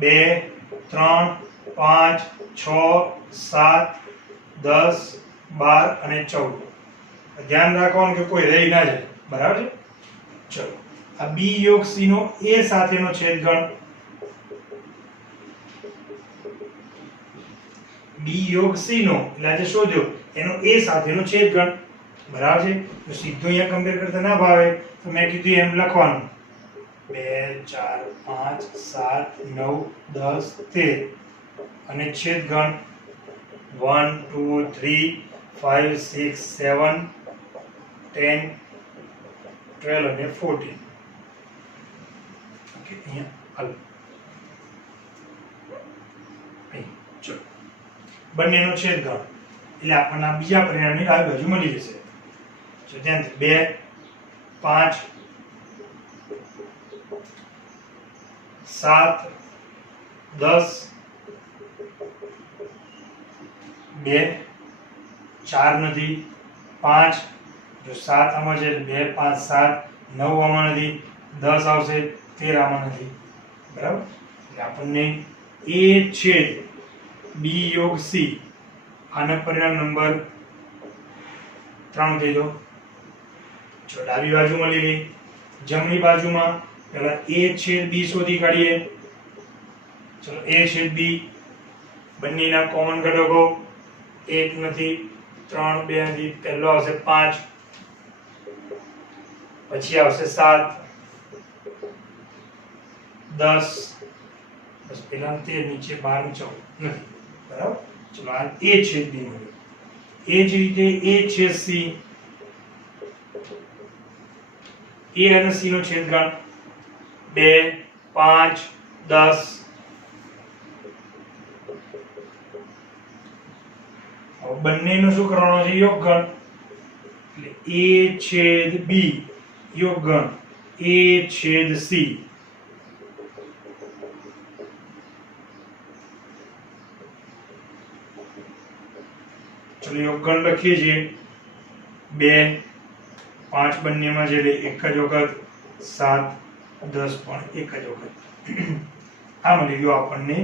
2 3 5 6 7 10 12 અને 14. ધ્યાન રાખવાનું કે કોઈ રહી ના જાય, બરાબર છે. ચલો આ બી યોગ સી નો એ સાથેનો છેદગણ, બી યોગ સી નો એટલે આજે શોધ્યો એનો એ સાથેનો છેદગણ, બરાબર છે. તો સીધું અહીંયા કમ્પેર કરતા ના ભાવે તો મેં કીધું એમ લખવાનું 2 4 5 7 9 10 13 અને છેદગણ 1 2 3 5 6 7 10 12 અને 14. ઓકે અહીંયા હાલ ચલો બંનેનો છેદગણ એટલે આપણને બીજા પરિણામની ડાબી બાજુ મળી જશે. તો ધ્યાનથી 2 5 7 10 2 4 નથી 5 જો 7 આમાં છે 2 5 7 9 આમાં નથી 10 આવશે 13 આમાં નથી, બરાબર. એટલે આપણને એ છેદ બી યોગ સી આના પરિણામ નંબર 3 કહી દો. જો ડાબી બાજુ મળી ગઈ. જમણી બાજુમાં પહેલા a છેદ b શોધી કાઢીએ. ચલો a છેદ b બંનેના કોમન ઘટકો 1 નથી 3 2 નથી. પહેલો આવશે 5, પછી આવશે 7 10 બસ પેલા 13 નીચે 12 14 નથી, બરાબર. ચલો આ a છેદ b મળ્યો. એ જ રીતે a છેદ c, a અને c નો છેદગણ 2 5 10 બંનેનો શું કરવાનો છે? યોગગણ. એટલે a છેદ b યોગગણ a છેદ c. ચલો યોગગણ લખીએ છીએ 2 5 બંનેમાં છે એટલે એક જ વખત, 7 10 પણ એક જ વખત. આ મળી ગયો આપણને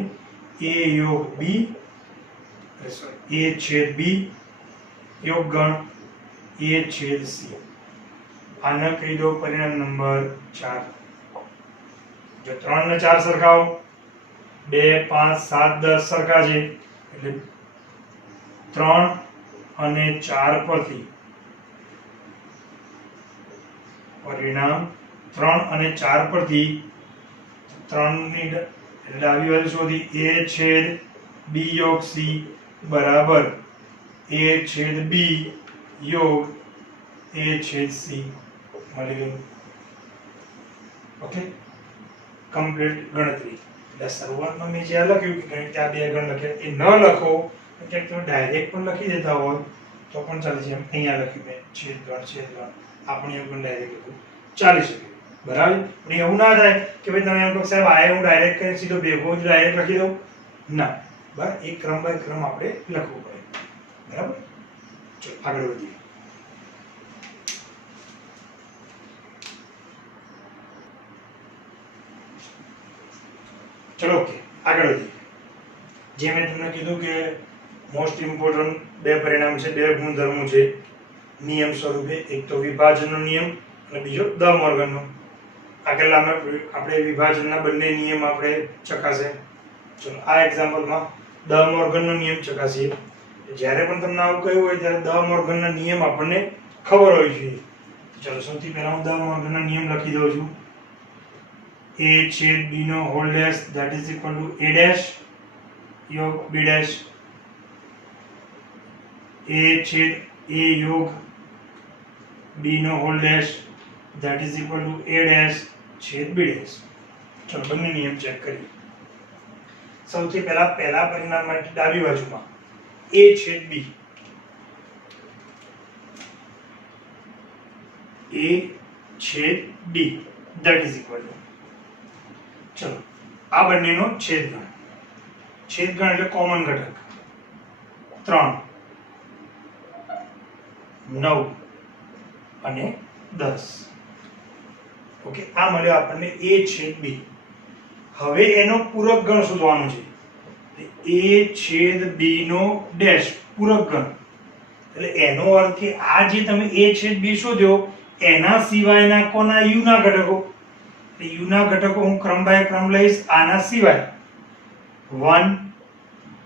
a યોગ b સોરી a છેદ b યોગગણ a છેદ c. આને કહી દો પરિણામ નંબર 4. જો 3 ને 4 સરખાવો 2 5 7 10 સરખા છે એટલે 3 અને 4 પરથી પરિણામ 3 અને 4 પરથી 3 ની ડાબી બાજુ શોધી a છેદ b યોગ c બરાબર a છેદ b યોગ a છેદ c મળી ગયું. ઓકે કમ્પ્લીટ ગણતરી. એટલે શરૂઆતમાં મેં જે લખ્યું કે ગણિત આ બે ગણ લખ્યા એ ન લખો એટલે તમે ડાયરેક્ટ પણ લખી દેતા હોય તો પણ ચાલે છે. અહીંયા લખ્યું મેં છેદગણ આપણે એવું પણ ડાયરેક્ટ લખ્યું ચાલી શકે, બરાબર. પણ એવું ના થાય કે ભાઈ તમે એમ કહો સાહેબ આ હું ડાયરેક્ટ કરી સીધો ભેગો જ ડાયરેક્ટ લખી દઉં, ના, બરાબર. એક ક્રમ બાય ક્રમ આપણે લખવું પડે, બરાબર. ચલો આગળ વધીએ. ચલો ઓકે આગળ વધીએ. જે મેં તમને કીધું કે મોસ્ટ ઇમ્પોર્ટન્ટ બે પરિણામ છે, બે ગુણધર્મો છે નિયમ સ્વરૂપે. એક તો વિભાજનનો નિયમ અને બીજો દ મોર્ગનનો. આગળના આપણે વિભાજનના બંને નિયમ આપણે ચકાસે. ચલો આ એક્ઝામ્પલમાં દ મોર્ગનનો નિયમ ચકાસીએ. જ્યારે પણ તમને આવું કહ્યું હોય ત્યારે દ મોર્ગનના નિયમ આપણને ખબર હોવી જોઈએ. ચલો સૌથી પહેલા હું દ મોર્ગનના નિયમ લખી દઉં છું. a છેદ b નો whole dash that is equal to a dash યોગ b ડેશ. a છેદ a યોગ b નો whole dash that is equal to a dash છેદ b ડેશ. ચલો બંને નિયમ ચેક કરીએ. સૌથી પહેલા પરિણામ માટે ડાબી બાજુમાં a છેદ b. a છેદ b that is equal to, ચલો આ બંનેનો છેદગણ, છેદગણ એટલે કોમન ઘટક 3, 9 અને 10. ઓકે, આ મળ્યો આપણને a છેદ b. હવે એનો પૂરક ગણ શોધવાનો છે. a છેદ b નો ડેશ પૂરક ગણ, એટલે એનો અર્થ કે આ જે તમે a છેદ b શોધ્યો એના સિવાયના કોના u ના ઘટકો, u ના ઘટકો હું ક્રમ બાય ક્રમ લઈશ. આના સિવાય 1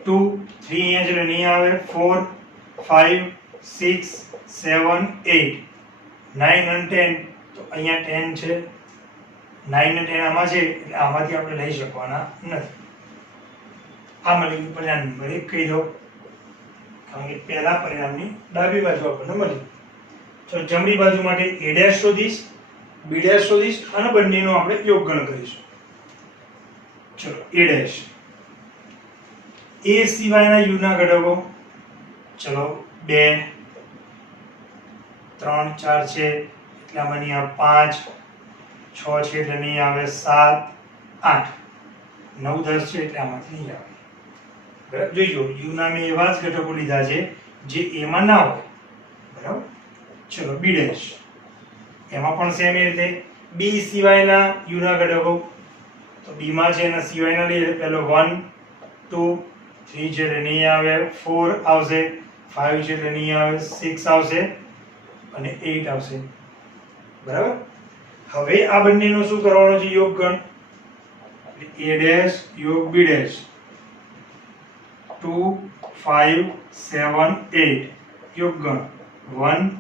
2 3 અહીંયા એટલે નહીં આવે, 4 5 6 7 8 9 અને 10, તો અહીંયા 10 છે, 9 અને 10 આમાં છે, એટલે આમાંથી આપણે લઈ શકવાના નથી. આ મળી ગયું પરિણામ નંબર 1 કહી દો, કારણ કે પહેલા પરિણામની ડાબી બાજુ આપણને મળી. તો જમણી બાજુ માટે a ડેશ શોધીશ, b ડેશ શોધીશ અને બંનેનો આપણે યોગગણ કરીશું. ચલો a ડેશ, a સિવાયના u ના ઘટકો, ચલો 2 3 4 છે એટલે આમાં નહીં આવે, 5 6 છે એટલે નહીં આવે, 7 8 9 10 છે એટલે આમાંથી નહીં આવે. બરાબર, જોઈજો u ના મેં એવા જ ઘટકો લીધા છે જે a માં ના હોય. બરાબર, ચલો b ડેશ, એમાં પણ સેમ એ રીતે b સિવાયના u ના ઘટકો, તો b માં છે એના સિવાયના લઈએ, પહેલો 1 2 3 છે એટલે નહીં આવે, 4 આવશે, 5 છે એટલે નહીં આવે, 6 આવશે અને 8 આવશે. બરાબર, હવે આ બંનેનો શું કરવાનો છે યોગગણ, a ડેશ યોગ b ડેશ, 2 5 7 8 યોગગણ 1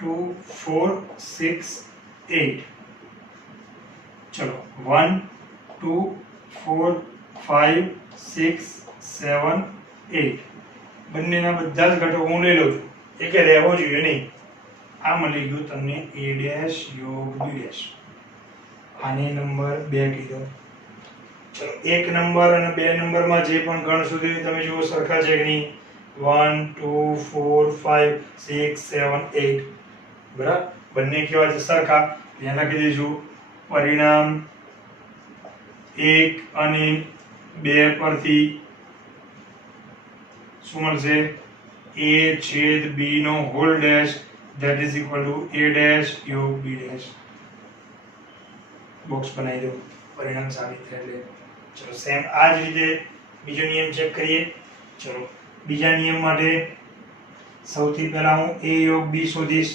2 4 6 8. ચલો 1 2 4 5 6 7 8 બંનેના બધા જ ઘટકો હું લઈ લઉં છું, એ કે રહેવો જોઈએ નહીં. આ મળી ગયું તમને a ડેશ યોગ b ડેશ. આને નંબર 2 કીધો. ચલો 1 નંબર અને 2 નંબરમાં જે પણ ગણ શોધ્યું તમે જુઓ સરખા છે કે નહીં, 1 2 4 5 6 7 8. બરાબર, બંને કેવા છે સરખા, ત્યાં લખી દઈશું પરિણામ 1 અને 2 પરથી શું મળશે, a છેદ b નો whole dash that is equal to a dash યોગ b dash. બોક્સ બનાવી દો, પરિણામ સાબિત થાય એટલે. ચલો સેમ આ જ રીતે બીજો નિયમ ચેક કરીએ. ચલો બીજા નિયમ માટે સૌથી પહેલા હું a યોગ b શોધીશ.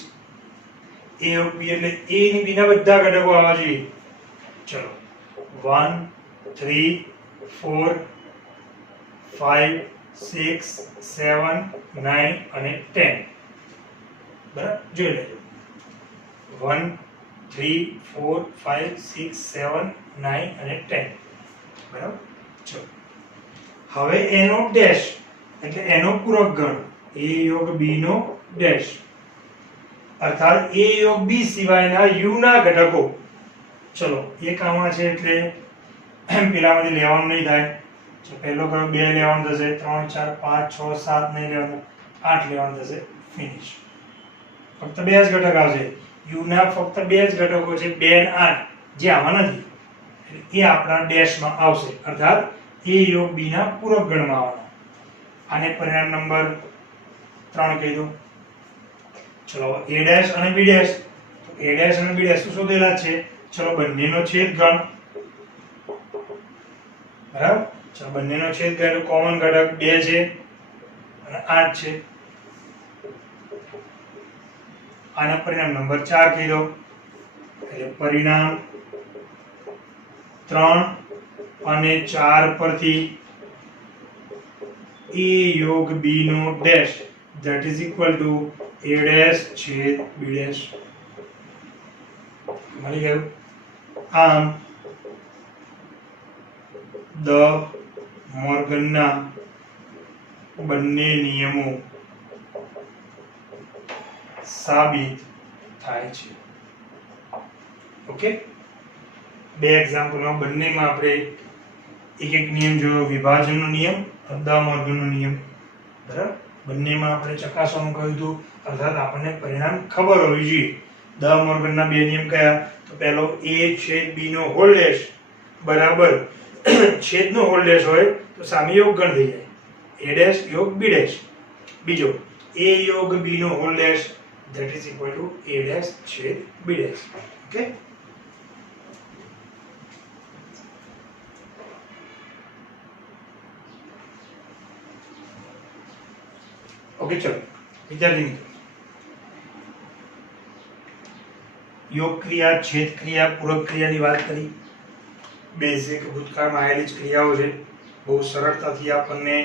a યોગ b એટલે a ની b ના બધા ઘટકો આવવા જોઈએ. ચલો 1 3 4 5 6 7 9 અને 10. બરાબર, જોઈ લેજો 1 3 4 5 6 7 9 અને 10. બરાબર, ચલો હવે એનો ડેશ એટલે એનો પૂરક ગણ a યોગ b નો ડેશ, અર્થાત a યોગ b સિવાયના u ના ઘટકો. ચલો એક આમાં છે એટલે પેલામાંથી લેવાનું નહીં થાય, તો પહેલો કરો 2 લેવાનું થશે, 3 4 5 6 7 નહીં લેવાનું, 8 લેવાનું થશે, ફિનિશ. ફક્ત 2 જ ઘટક આવશે, u ના ફક્ત 2 જ ઘટકો છે, 2 અને 8, જે આમાં નથી, એટલે એ આપણા ડેશમાં આવશે, અર્થાત a યોગ b ના પૂરક ગણમાં આવવાના. આને પરિણામ નંબર 3 કહી દો. ચલો a ડેશ અને b ડેશ, a ડેશ અને b ડેશ શોધેલા છે. ચલો બંનેનો છેદગણ, બરાબર, ચલો બંનેનો છેદગણ કોમન ઘટક 2 છે અને 8 છે. આના પરિણામ નંબર 4 કહી દો. એટલે પરિણામ 3 અને 4 પરથી a યોગ b નો dash that is equal to a dash છેદ b dash મળી ગયું. આમ દ મોર્ગનના બંને નિયમો સાબિત થાય છે. ઓકે, બે એક્ઝામ્પલમાં બંનેમાં આપણે એક એક નિયમ જોયો, વિભાજનનો નિયમ અને દ મોર્ગનનો નિયમ. બરાબર, બંનેમાં આપણે ચકાસવાનું કહ્યું હતું, અર્થાત આપણને પરિણામ ખબર હોવી જોઈએ દ મોર્ગનના બે નિયમ કયા? તો પહેલો a છેદ b નો હોલ ડેશ બરાબર છેદનો હોલ ડેશ હોય તો સામે યોગ ગણ થઈ જાય a ડેશ યોગ b ડેશ. બીજો a યોગ b નો whole dash that is equal to a dash છેદ b ડેશ. ઓકે, ઓકે ચલો વિદ્યાર્થી મિત્રો, યોગ ક્રિયા, છેદ ક્રિયા, પૂરક ક્રિયાની વાત કરી. બેઝિક ભૂતકાળમાં આવેલી જ ક્રિયાઓ છે. બહુ સરળતાથી આપણને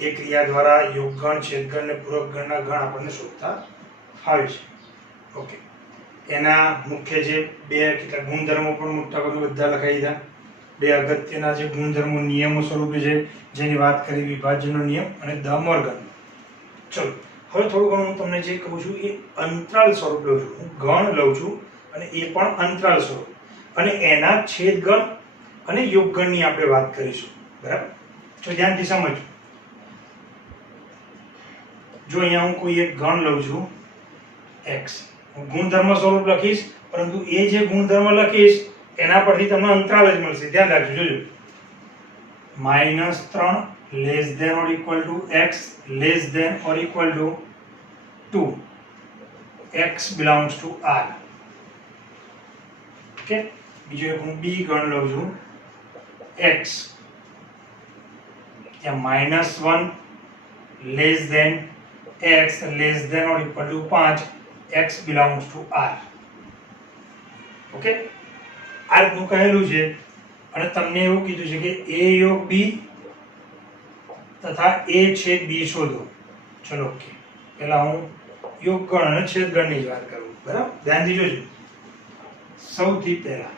એ ક્રિયા દ્વારા યોગગણ, છેદગણ અને પૂરક ગણના ગણ આપણને શોધતા આવે છે. ઓકે, એના મુખ્ય જે બે કેટલાક ગુણધર્મો પણ મોટા ભાગે બધા લખાઈ દીધા. બે અગત્યના જે ગુણધર્મો નિયમો સ્વરૂપે છે જેની વાત કરી, વિભાજનનો નિયમ અને દ મોર્ગન. ચલો હવે થોડું ઘણું હું તમને જે કહું છું એ અંતરાલ સ્વરૂપ લઉં છું. હું ગણ લઉં છું અને એ પણ અંતરાલ સ્વરૂપ, અને એના છેદગણ અને યોગગણની આપણે વાત કરીશું. બરાબર, તો ધ્યાનથી સમજો. જો અહીંયા હું કોઈ એક ગણ લઉં છું x, હું ગુણધર્મ સ્વરૂપ લખીશ, પરંતુ એ જે ગુણધર્મ લખીશ એના પરથી તમને અંતરાલ જ મળશે. ધ્યાન રાખજો, જોજો. -3 less than or equal to x less than or equal to 2, x belongs to R. Okay, બીજો એક હું b ગણ લઉં છું x, ત્યાં -1 less than x less than or equal to 5, x belongs to R. Okay, આ રીતનું કહેલું છે અને તમને એવું કીધું છે કે a યોગ b તથા a છેદ b શોધો. ચલો ઓકે, પહેલા હું યોગગણ અને છેદગણની જ વાત કરું. બરાબર, ધ્યાનથી જોજો. સૌથી પહેલા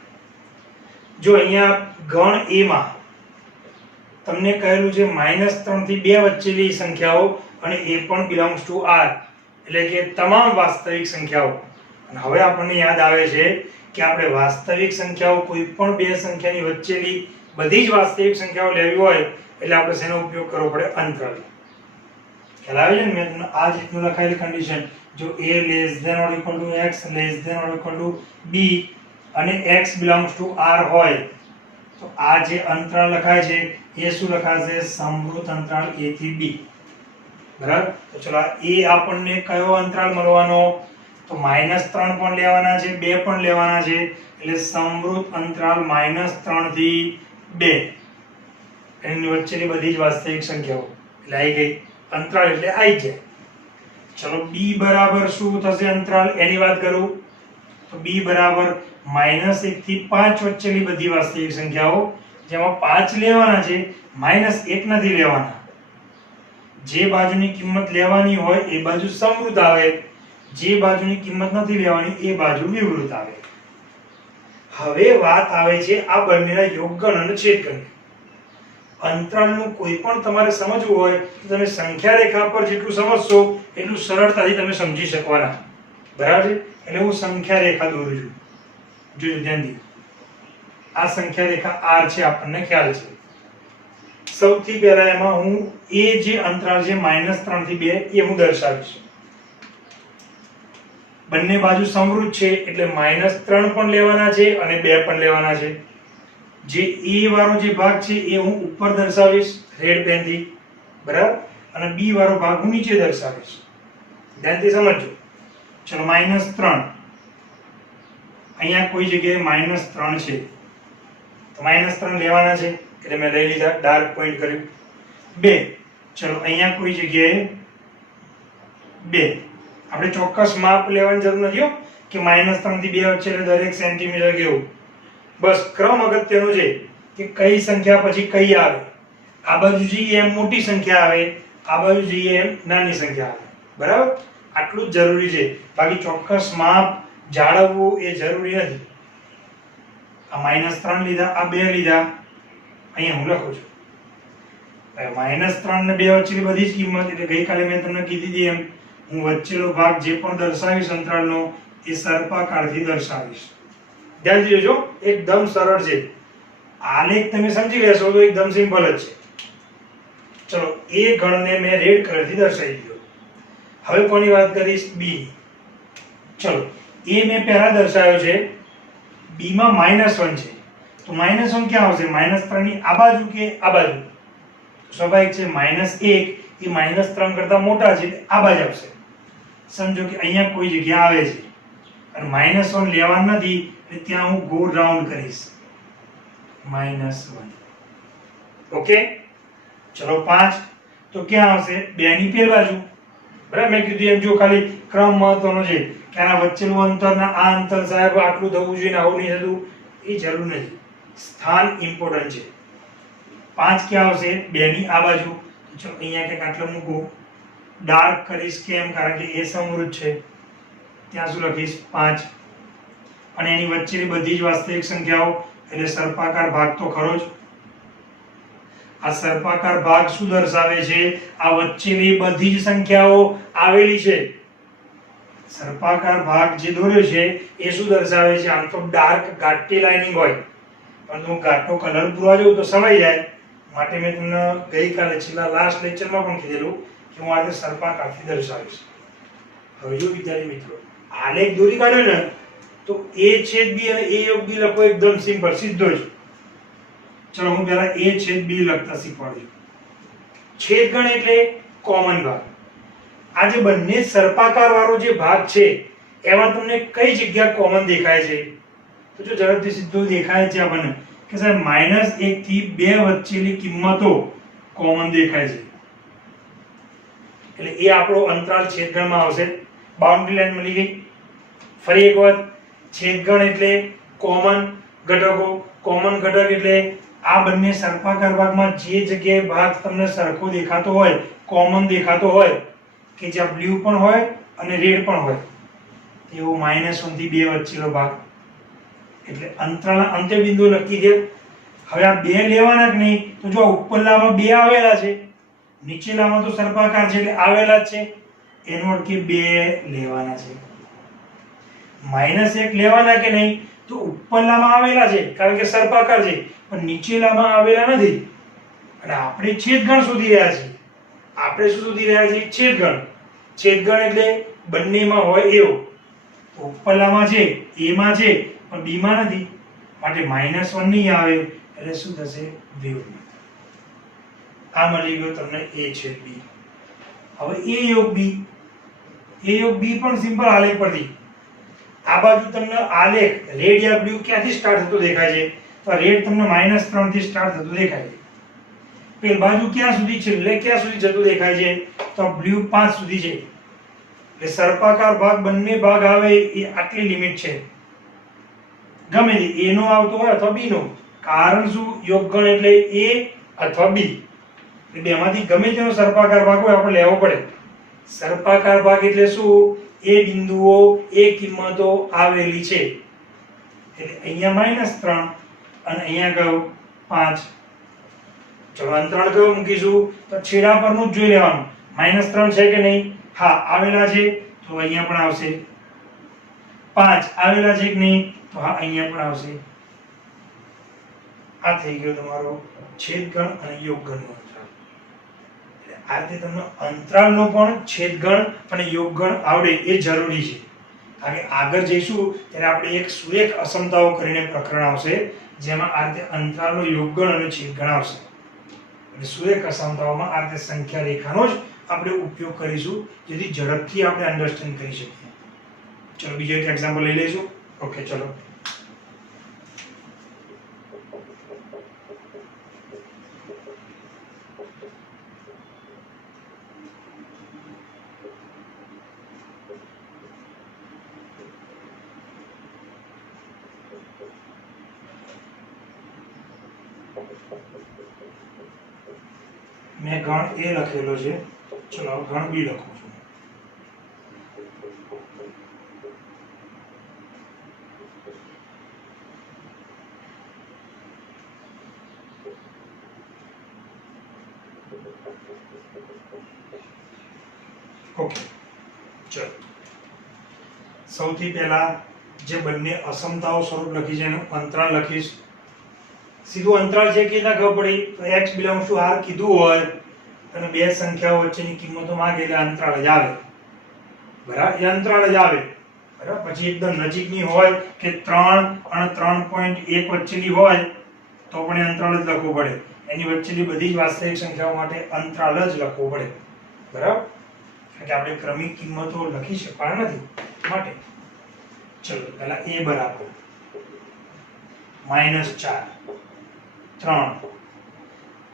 જો અહીંયા ગણ a માં તમને કહેલું છે -3 થી 2 વચ્ચેની સંખ્યાઓ અને એ પણ બિલોંગ્સ ટુ R, એટલે કે તમામ વાસ્તવિક સંખ્યાઓ. અને હવે આપણને યાદ આવે છે કે આપણે વાસ્તવિક સંખ્યાઓ કોઈ પણ બે સંખ્યાની વચ્ચેની બધી જ વાસ્તવિક સંખ્યાઓ લેવી હોય એટલે આપણે શેનો ઉપયોગ કરવો પડે? અંતરાલ. ખ્યાલ આવે છે ને? મેં તમને આ જ રીતનું લખાયેલી કન્ડિશન, જો a less than or equal to x less than or equal to b અને x belongs to R હોય તો આ જે અંતરાલ લખાય છે એ શું લખાશે? સમૃદ્ધ અંતરાલ a થી b. બરાબર, તો ચલો a આપણને કયો અંતરાલ મળવાનો? તો -3 પણ લેવાના છે, 2 પણ લેવાના છે, એટલે સમૃદ્ધ અંતરાલ -3 થી 2, એની વચ્ચેની બધી જ વાસ્તવિક સંખ્યાઓ એટલે આવી ગઈ. અંતરાલ એટલે આવી જાય. ચલો b બરાબર શું થશે અંતરાલ એની વાત કરું તો b બરાબર -1 થી 5 વચ્ચેની બધી વાસ્તવિક સંખ્યાઓ, જેમાં 5 લેવાના છે, -1 નથી લેવાના. જે બાજુની કિંમત લેવાની હોય એ બાજુ સમૃદ્ધ આવે, જે બાજુની કિંમત નથી લેવાની એ બાજુ વિવૃત આવે. હવે વાત આવે છે આ બંનેના યોગગણ અને છેદગણ. અંતરાલનું કોઈ પણ તમારે સમજવું હોય તો તમે સંખ્યા રેખા પર જેટલું સમજશો એટલું સરળતાથી તમે સમજી શકવાના. બરાબર છે? એટલે હું સંખ્યા રેખા દોરું છું. જોજો ધ્યાનથી, આ સંખ્યા રેખા R છે, આપણને ખ્યાલ છે. સૌથી પહેલા એમાં હું એ જે અંતરાલ છે -3 થી 2 એ હું દર્શાવીશ. બંને બાજુ સમૃદ્ધ છે એટલે -3 પણ લેવાના છે અને 2 પણ લેવાના છે. જે a વાળો જે ભાગ છે એ હું ઉપર દર્શાવીશ રેડ પેન થી. બરાબર, અને b વાળો ભાગ હું નીચે દર્શાવીશ. ધ્યાનથી સમજજો. ચલો -3, અહીંયા કોઈ જગ્યાએ -3 છે તો -3 લેવાના છે એટલે મેં લઈ લીધા, ડાર્ક પોઈન્ટ કર્યું. 2, ચલો અહીંયા કોઈ જગ્યાએ 2, આપણે ચોક્કસ માપ લેવાની જરૂર નથી હો કે -3 થી 2 વચ્ચે એટલે દરેક સેન્ટીમીટર કેવું. બસ ક્રમ અગત્યનો છે કે કઈ સંખ્યા પછી કઈ આવે. આ બાજુ જઈએ એમ મોટી સંખ્યા આવે, આ બાજુ જઈએ એમ નાની સંખ્યા આવે. બરાબર, આટલું જ જરૂરી છે. બાકી ચોક્કસ માપ જાળવવું એ જરૂરી નથી. આ -3 લીધા, આ 2 લીધા, અહીંયા હું લખું છું -3 ને 2 વચ્ચેની બધી જ કિંમત, એટલે ગઈકાલે મેં તમને કીધી હતી એમ હું વચ્ચેનો ભાગ જે પણ દર્શાવીશ અંતરાલનો એ સર્પાકારથી દર્શાવીશ. ધ્યાનથી જોજો, એકદમ સરળ છે. આલેખ તમે સમજી લેશો તો એકદમ સિમ્પલ જ છે. ચલો એ ગણને મેં રેડ કલરથી દર્શાવી દીધો. હવે કોની વાત કરીશ? b. ચલો એ મેં પહેલા દર્શાવ્યો છે, b માં -1 છે, તો -1 ક્યાં આવશે? -3 ની આ બાજુ કે આ બાજુ? સ્વાભાવિક છે -1 એ -3 કરતા મોટા છે એટલે આ બાજુ આવશે. સમજો કે અહીંયા કોઈ જગ્યા આવે છે અને -1 લેવાનું નથી એટલે ત્યાં હું ગો રાઉન્ડ કરીશ -1. ઓકે, ચલો 5 તો ક્યાં આવશે? 2 ની પેલી બાજુ. બરાબર, મેં કીધું એમ જો ખાલી ક્રમ મહત્વનો છે કે આના વચ્ચેનું અંતર ના આ અંતર સાહેબ આટલું થવું જોઈએ ને આવું નહીં થતું, એ જરૂર નથી. સ્થાન ઇમ્પોર્ટન્ટ છે. 5 ક્યાં આવશે? 2 ની આ બાજુ. તો ચલો અહીંયા કંઈક આટલું મૂકું, ડાર્ક કરીશ. કેમ? કારણ કે એ સમૃદ્ધ છે. ત્યાં શું લખીશ? 5. અને એની વચ્ચેની બધી જ વાસ્તવિક સંખ્યાઓ એટલે સર્પાકાર ભાગ તો ખરો જ. આ સર્પાકાર ભાગ શું દર્શાવે છે? આ વચ્ચેની બધી જ સંખ્યાઓ આવેલી છે. સર્પાકાર ભાગ જે દોર્યો છે એ શું દર્શાવે છે? આમ તો ડાર્ક ઘાટી લાઇનિંગ હોય, પરંતુ હું ઘાટો કલર પૂરવા જાઉં તો સમાઈ જાય, માટે મેં તમને ગઈકાલે છેલ્લા લાસ્ટ લેક્ચરમાં પણ કીધેલું કે હું આજે સર્પાકારથી દર્શાવીશ. હવે જો વિદ્યાર્થી મિત્રો આલેખ દોરી કાઢ્યો ને તો a છેદ b અને a યોગ b લખો, એકદમ સિમ્પલ, સીધો જ. ચલો હું પહેલા a છેદ b લખતા શીખવાડું. છેદગણ એટલે કોમન ભાગ. આ જે બંને સર્પાકાર વાળો જે ભાગ છે એમાં તમને કઈ જગ્યા કોમન દેખાય છે? તો જો ઝડપથી સીધું દેખાય છે આપણને કે સાહેબ -1 થી 2 વચ્ચેની કિંમતો કોમન દેખાય છે, એટલે એ આપણો અંતરાલ છેદગણમાં આવશે. બાઉન્ડ્રી લાઈન મળી ગઈ. ફરી એક વખત, છેદગણ એટલે કોમન ઘટકો. કોમન ઘટક એટલે આ બંને સર્પાકાર ભાગમાં જે જગ્યાએ ભાગ તમને સરખો દેખાતો હોય, કોમન દેખાતો હોય, કે જ્યાં બ્લુ પણ હોય અને રેડ પણ હોય, એવો -1 થી 2 વચ્ચેનો ભાગ. એટલે અંતરાલના અંત્યબિંદુ નક્કી છે. હવે આ 2 લેવાના કે નહીં? તો જો ઉપરલામાં 2 આવેલા છે, નીચેલામાં તો સર્પાકાર છે એટલે આવેલા જ છે, એનો અર્થ કે 2 લેવાના છે. -1 લેવાના કે નહીં? તો ઉપરલામાં આવેલા છે કારણ કે સર્પાકાર છે, પણ નીચેલામાં આવેલા નથી. અને આપણે છેદગણ શોધી રહ્યા છીએ. આપણે શું શોધી રહ્યા છીએ? છેદગણ. છેદગણ એટલે બંનેમાં હોય એવો. ઉપરલામાં છે, a માં છે, પણ b માં નથી, માટે -1 નહીં આવે એટલે શું થશે? વિયોગ. આ મળી ગયો તમને a છેદ b. હવે a યોગ b. a યોગ b પણ સિમ્પલ આલેખ પરથી. આ બાજુ તમને આલેખ રેડ યા બ્લુ ક્યાંથી સ્ટાર્ટ થતો દેખાય છે? તો રેડ તમને -3 થી સ્ટાર્ટ થતો દેખાય છે. પેલી બાજુ ક્યાં સુધી છે? એટલે ક્યાં સુધી જતો દેખાય છે? તો બ્લુ 5 સુધી છે. એટલે સર્પાકાર ભાગ બંને ભાગ આવે એ આટલી લિમિટ છે. ગમે તે a નો આવતો હોય અથવા b નો. કારણ શું? યોગગણ એટલે a અથવા b. એટલે બેમાંથી ગમે તેનો સર્પાકાર ભાગ હોય આપણે લેવો પડે. સર્પાકાર ભાગ એટલે શું? એ બિંદુઓ, એ કિંમતો આવેલી છે. એટલે અહીંયા -3 અને અહીંયા ગયો 5. ચલો અંતરાલ કયો મૂકીશું? તો છેડા પરનું જ જોઈ લેવાનું. -3 છે કે નહીં? હા, આવેલા છે, તો અહીંયા પણ આવશે. 5 આવેલા છે કે નહીં? તો હા, અહીંયા પણ આવશે. આ થઈ ગયો તમારો છેદગણ અને યોગગણનો અંતરાલ. એટલે આ રીતે તમને અંતરાલનો પણ છેદગણ અને યોગગણ આવડે એ જરૂરી છે. કારણ કે આગળ જઈશું ત્યારે આપણે એક સુરેખ અસમતાઓ કરીને પ્રકરણ આવશે, જેમાં આ રીતે અંતરાલનો યોગગણ અને છેદગણ આવશે. એટલે સુરેખ અસમતાઓમાં આ રીતે સંખ્યા રેખાનો જ આપણે ઉપયોગ કરીશું, જેથી ઝડપથી આપણે અન્ડરસ્ટેન્ડ કરી શકીએ. ચલો બીજો એક એક્ઝામ્પલ લઈ લઈશું. ઓકે, ચલો. મેં ગણ A લખેલો છે, ચલો ગણ B લખું છું. ઓકે, ચલો સૌથી પહેલા જે બંને અસમતાઓ સ્વરૂપ લખી છે એનું અંતરાલ લખીશ. સીધું અંતરાલ છે કે ના ખબર પડી તો x બિલોંગ્સ ટુ r કીધું હોય અને બે સંખ્યાઓ વચ્ચેની કિંમતો માંગે એટલે અંતરાલ જ આવે. બરાબર, એ અંતરાલ જ આવે. બરાબર. પછી એકદમ નજીકની હોય કે 3 અને 3.1 વચ્ચેની હોય તો પણ એ અંતરાલ જ લખવું પડે. એની વચ્ચેની બધી જ વાસ્તવિક સંખ્યાઓ માટે અંતરાલ જ લખવું પડે. બરાબર. કારણ કે આપણે ક્રમિક કિંમતો લખી શકવાના નથી માટે. ચલો પહેલા a બરાબર -4 3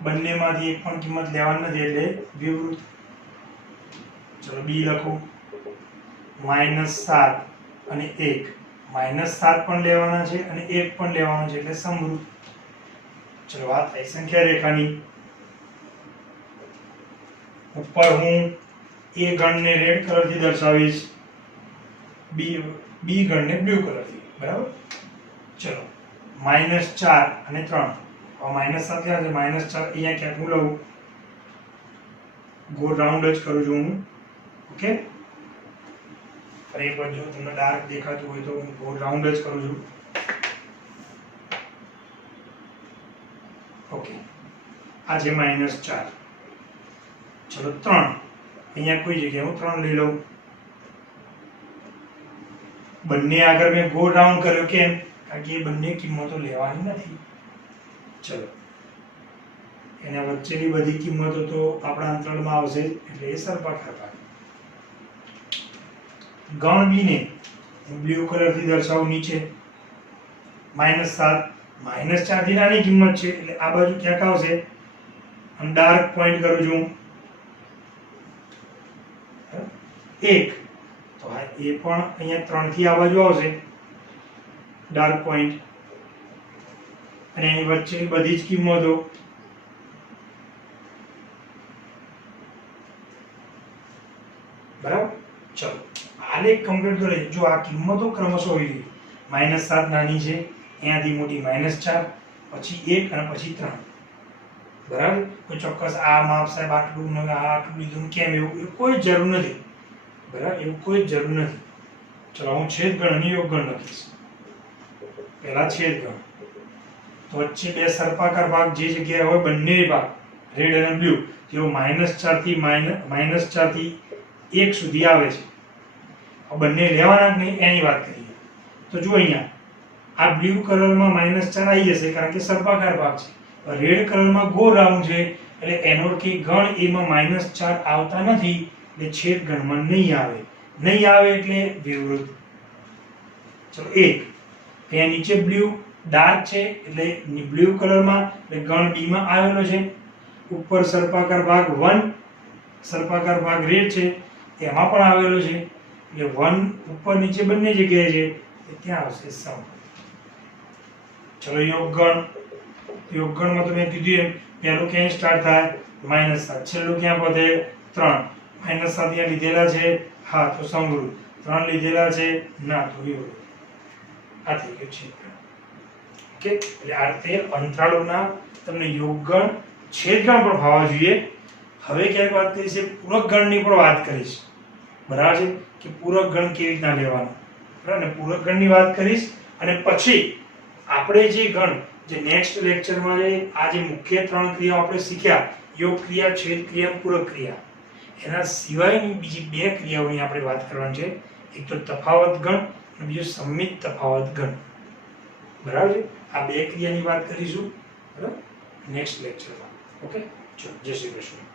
બંનેમાંથી એક પણ કિંમત લેવાની નથી એટલે વિવૃત. ચલો b લખો -7 અને 1 -7 પણ લેવાના છે અને 1 પણ લેવાનો છે એટલે સમવૃત. ચલો આ થઈ સંખ્યા રેખાની. ઉપર હું a ગણને રેડ કલરથી દર્શાવીશ, b ગણને બ્લુ કલરથી. બરાબર. ચલો -4 અને 3. હવે -7 ક્યાં છે? -4 અહીંયા ક્યાંક હું લઉં, ગોળ રાઉન્ડ જ કરું છું હું. ઓકે. ફરી એકવાર જો તમને ડાર્ક દેખાતું હોય તો હું ગોળ રાઉન્ડ જ કરું છું. ઓકે. આ છે -4. ચલો 3 અહીંયા કોઈ જગ્યાએ હું 3 લઈ લઉં. બંને આગળ મેં ગોળ રાઉન્ડ કર્યો કેમ? કારણ કે એ બંને કિંમતો લેવાની નથી. ચલો એના વચ્ચેની બધી કિંમતો તો આપણા અંતરાલમાં આવશે એટલે એ સર્પાકાર ભાગ. ગણ બી ને હું બ્લુ કલરથી દર્શાવું નીચે. -7 -4 થી નાની કિંમત છે એટલે આ બાજુ ક્યાંક આવશે અને ડાર્ક પોઈન્ટ કરું છું 1 તો આ એ પણ અહીંયા 3 થી આ બાજુ આવશે ડાર્ક પોઈન્ટ અને એની વચ્ચેની બધી જ કિંમતો બરાબર. ચલો આલેખ કમ્પ્લીટ કરે. જો આ કિંમતો ક્રમશઃ હોવી જોઈએ. -7 નાની છે, અહીંયાથી મોટી -4, પછી 1 અને પછી 3. બરાબર. કોઈ ચોક્કસ આ માપ સાહેબ આટલું ને આ આટલું લીધું કેમ એવું કોઈ જરૂર નથી. બરાબર. એવું કોઈ જરૂર નથી. ચલો હું છેદગણ અને યોગગણ લખીશ. પહેલા છેદગણ. તો વચ્ચે બે સર્પાકાર ભાગ જે જગ્યાએ હોય બંને ભાગ રેડ અને બ્લુ તેઓ -4 થી -4 થી 1 સુધી આવે છે. આ બંને લેવાના જ નહીં એની વાત કરીએ તો જો અહીંયા આ બ્લુ કલરમાં -4 આવી જશે કારણ કે સર્પાકાર ભાગ છે. રેડ કલરમાં ગોળ રાઉન્ડ છે એટલે એનો અર્થ કે ગણ એમાં -4 આવતા નથી એટલે છેદ ગણમાં નહીં આવે. નહીં આવે એટલે વિવૃત. ચલો 1 અહીંયા નીચે બ્લુ ડાર્ક છે એટલે બ્લુ કલરમાં એટલે ગણ બી માં આવેલો છે. ઉપર સર્પાકાર ભાગ 1 સર્પાકાર ભાગ રેડ છે એમાં પણ આવેલો છે એટલે 1 ઉપર નીચે બંને જગ્યાએ છે એટલે ત્યાં આવશે સમ. ચલો યોગગણ. યોગગણમાં તો મેં કીધું એમ પહેલું ક્યાં સ્ટાર્ટ થાય -7, છેલ્લું ક્યાં પતે 3. -7 અહીંયા લીધેલા છે હા તો સમવૃત, 3 લીધેલા છે ના તો વિવૃત. આ થઈ ગયું છે. ઓકે. એટલે આ રીતે અંતરાળોના તમને યોગગણ છેદગણ પણ ફાવવા જોઈએ. હવે ક્યારેક વાત કરીશ પૂરક ગણની પણ વાત કરીશ. બરાબર છે કે પૂરક ગણ કેવી રીતના લેવાનો. બરાબર ને પૂરક ગણની વાત કરીશ અને પછી આપણે જે ગણ જે નેક્સ્ટ લેક્ચરમાં આ જે મુખ્ય 3 ક્રિયાઓ આપણે શીખ્યા યોગ ક્રિયા, છેદ ક્રિયા, પૂરક ક્રિયા, એના સિવાયની બીજી 2 ક્રિયાઓની આપણે વાત કરવાની છે. એક તો તફાવત ગણ અને બીજો સંમિત તફાવત ગણ. બરાબર છે. આ 2 ક્રિયાની વાત કરીશું બરાબર નેક્સ્ટ લેક્ચરમાં. ઓકે. ચલો જય શ્રી કૃષ્ણ.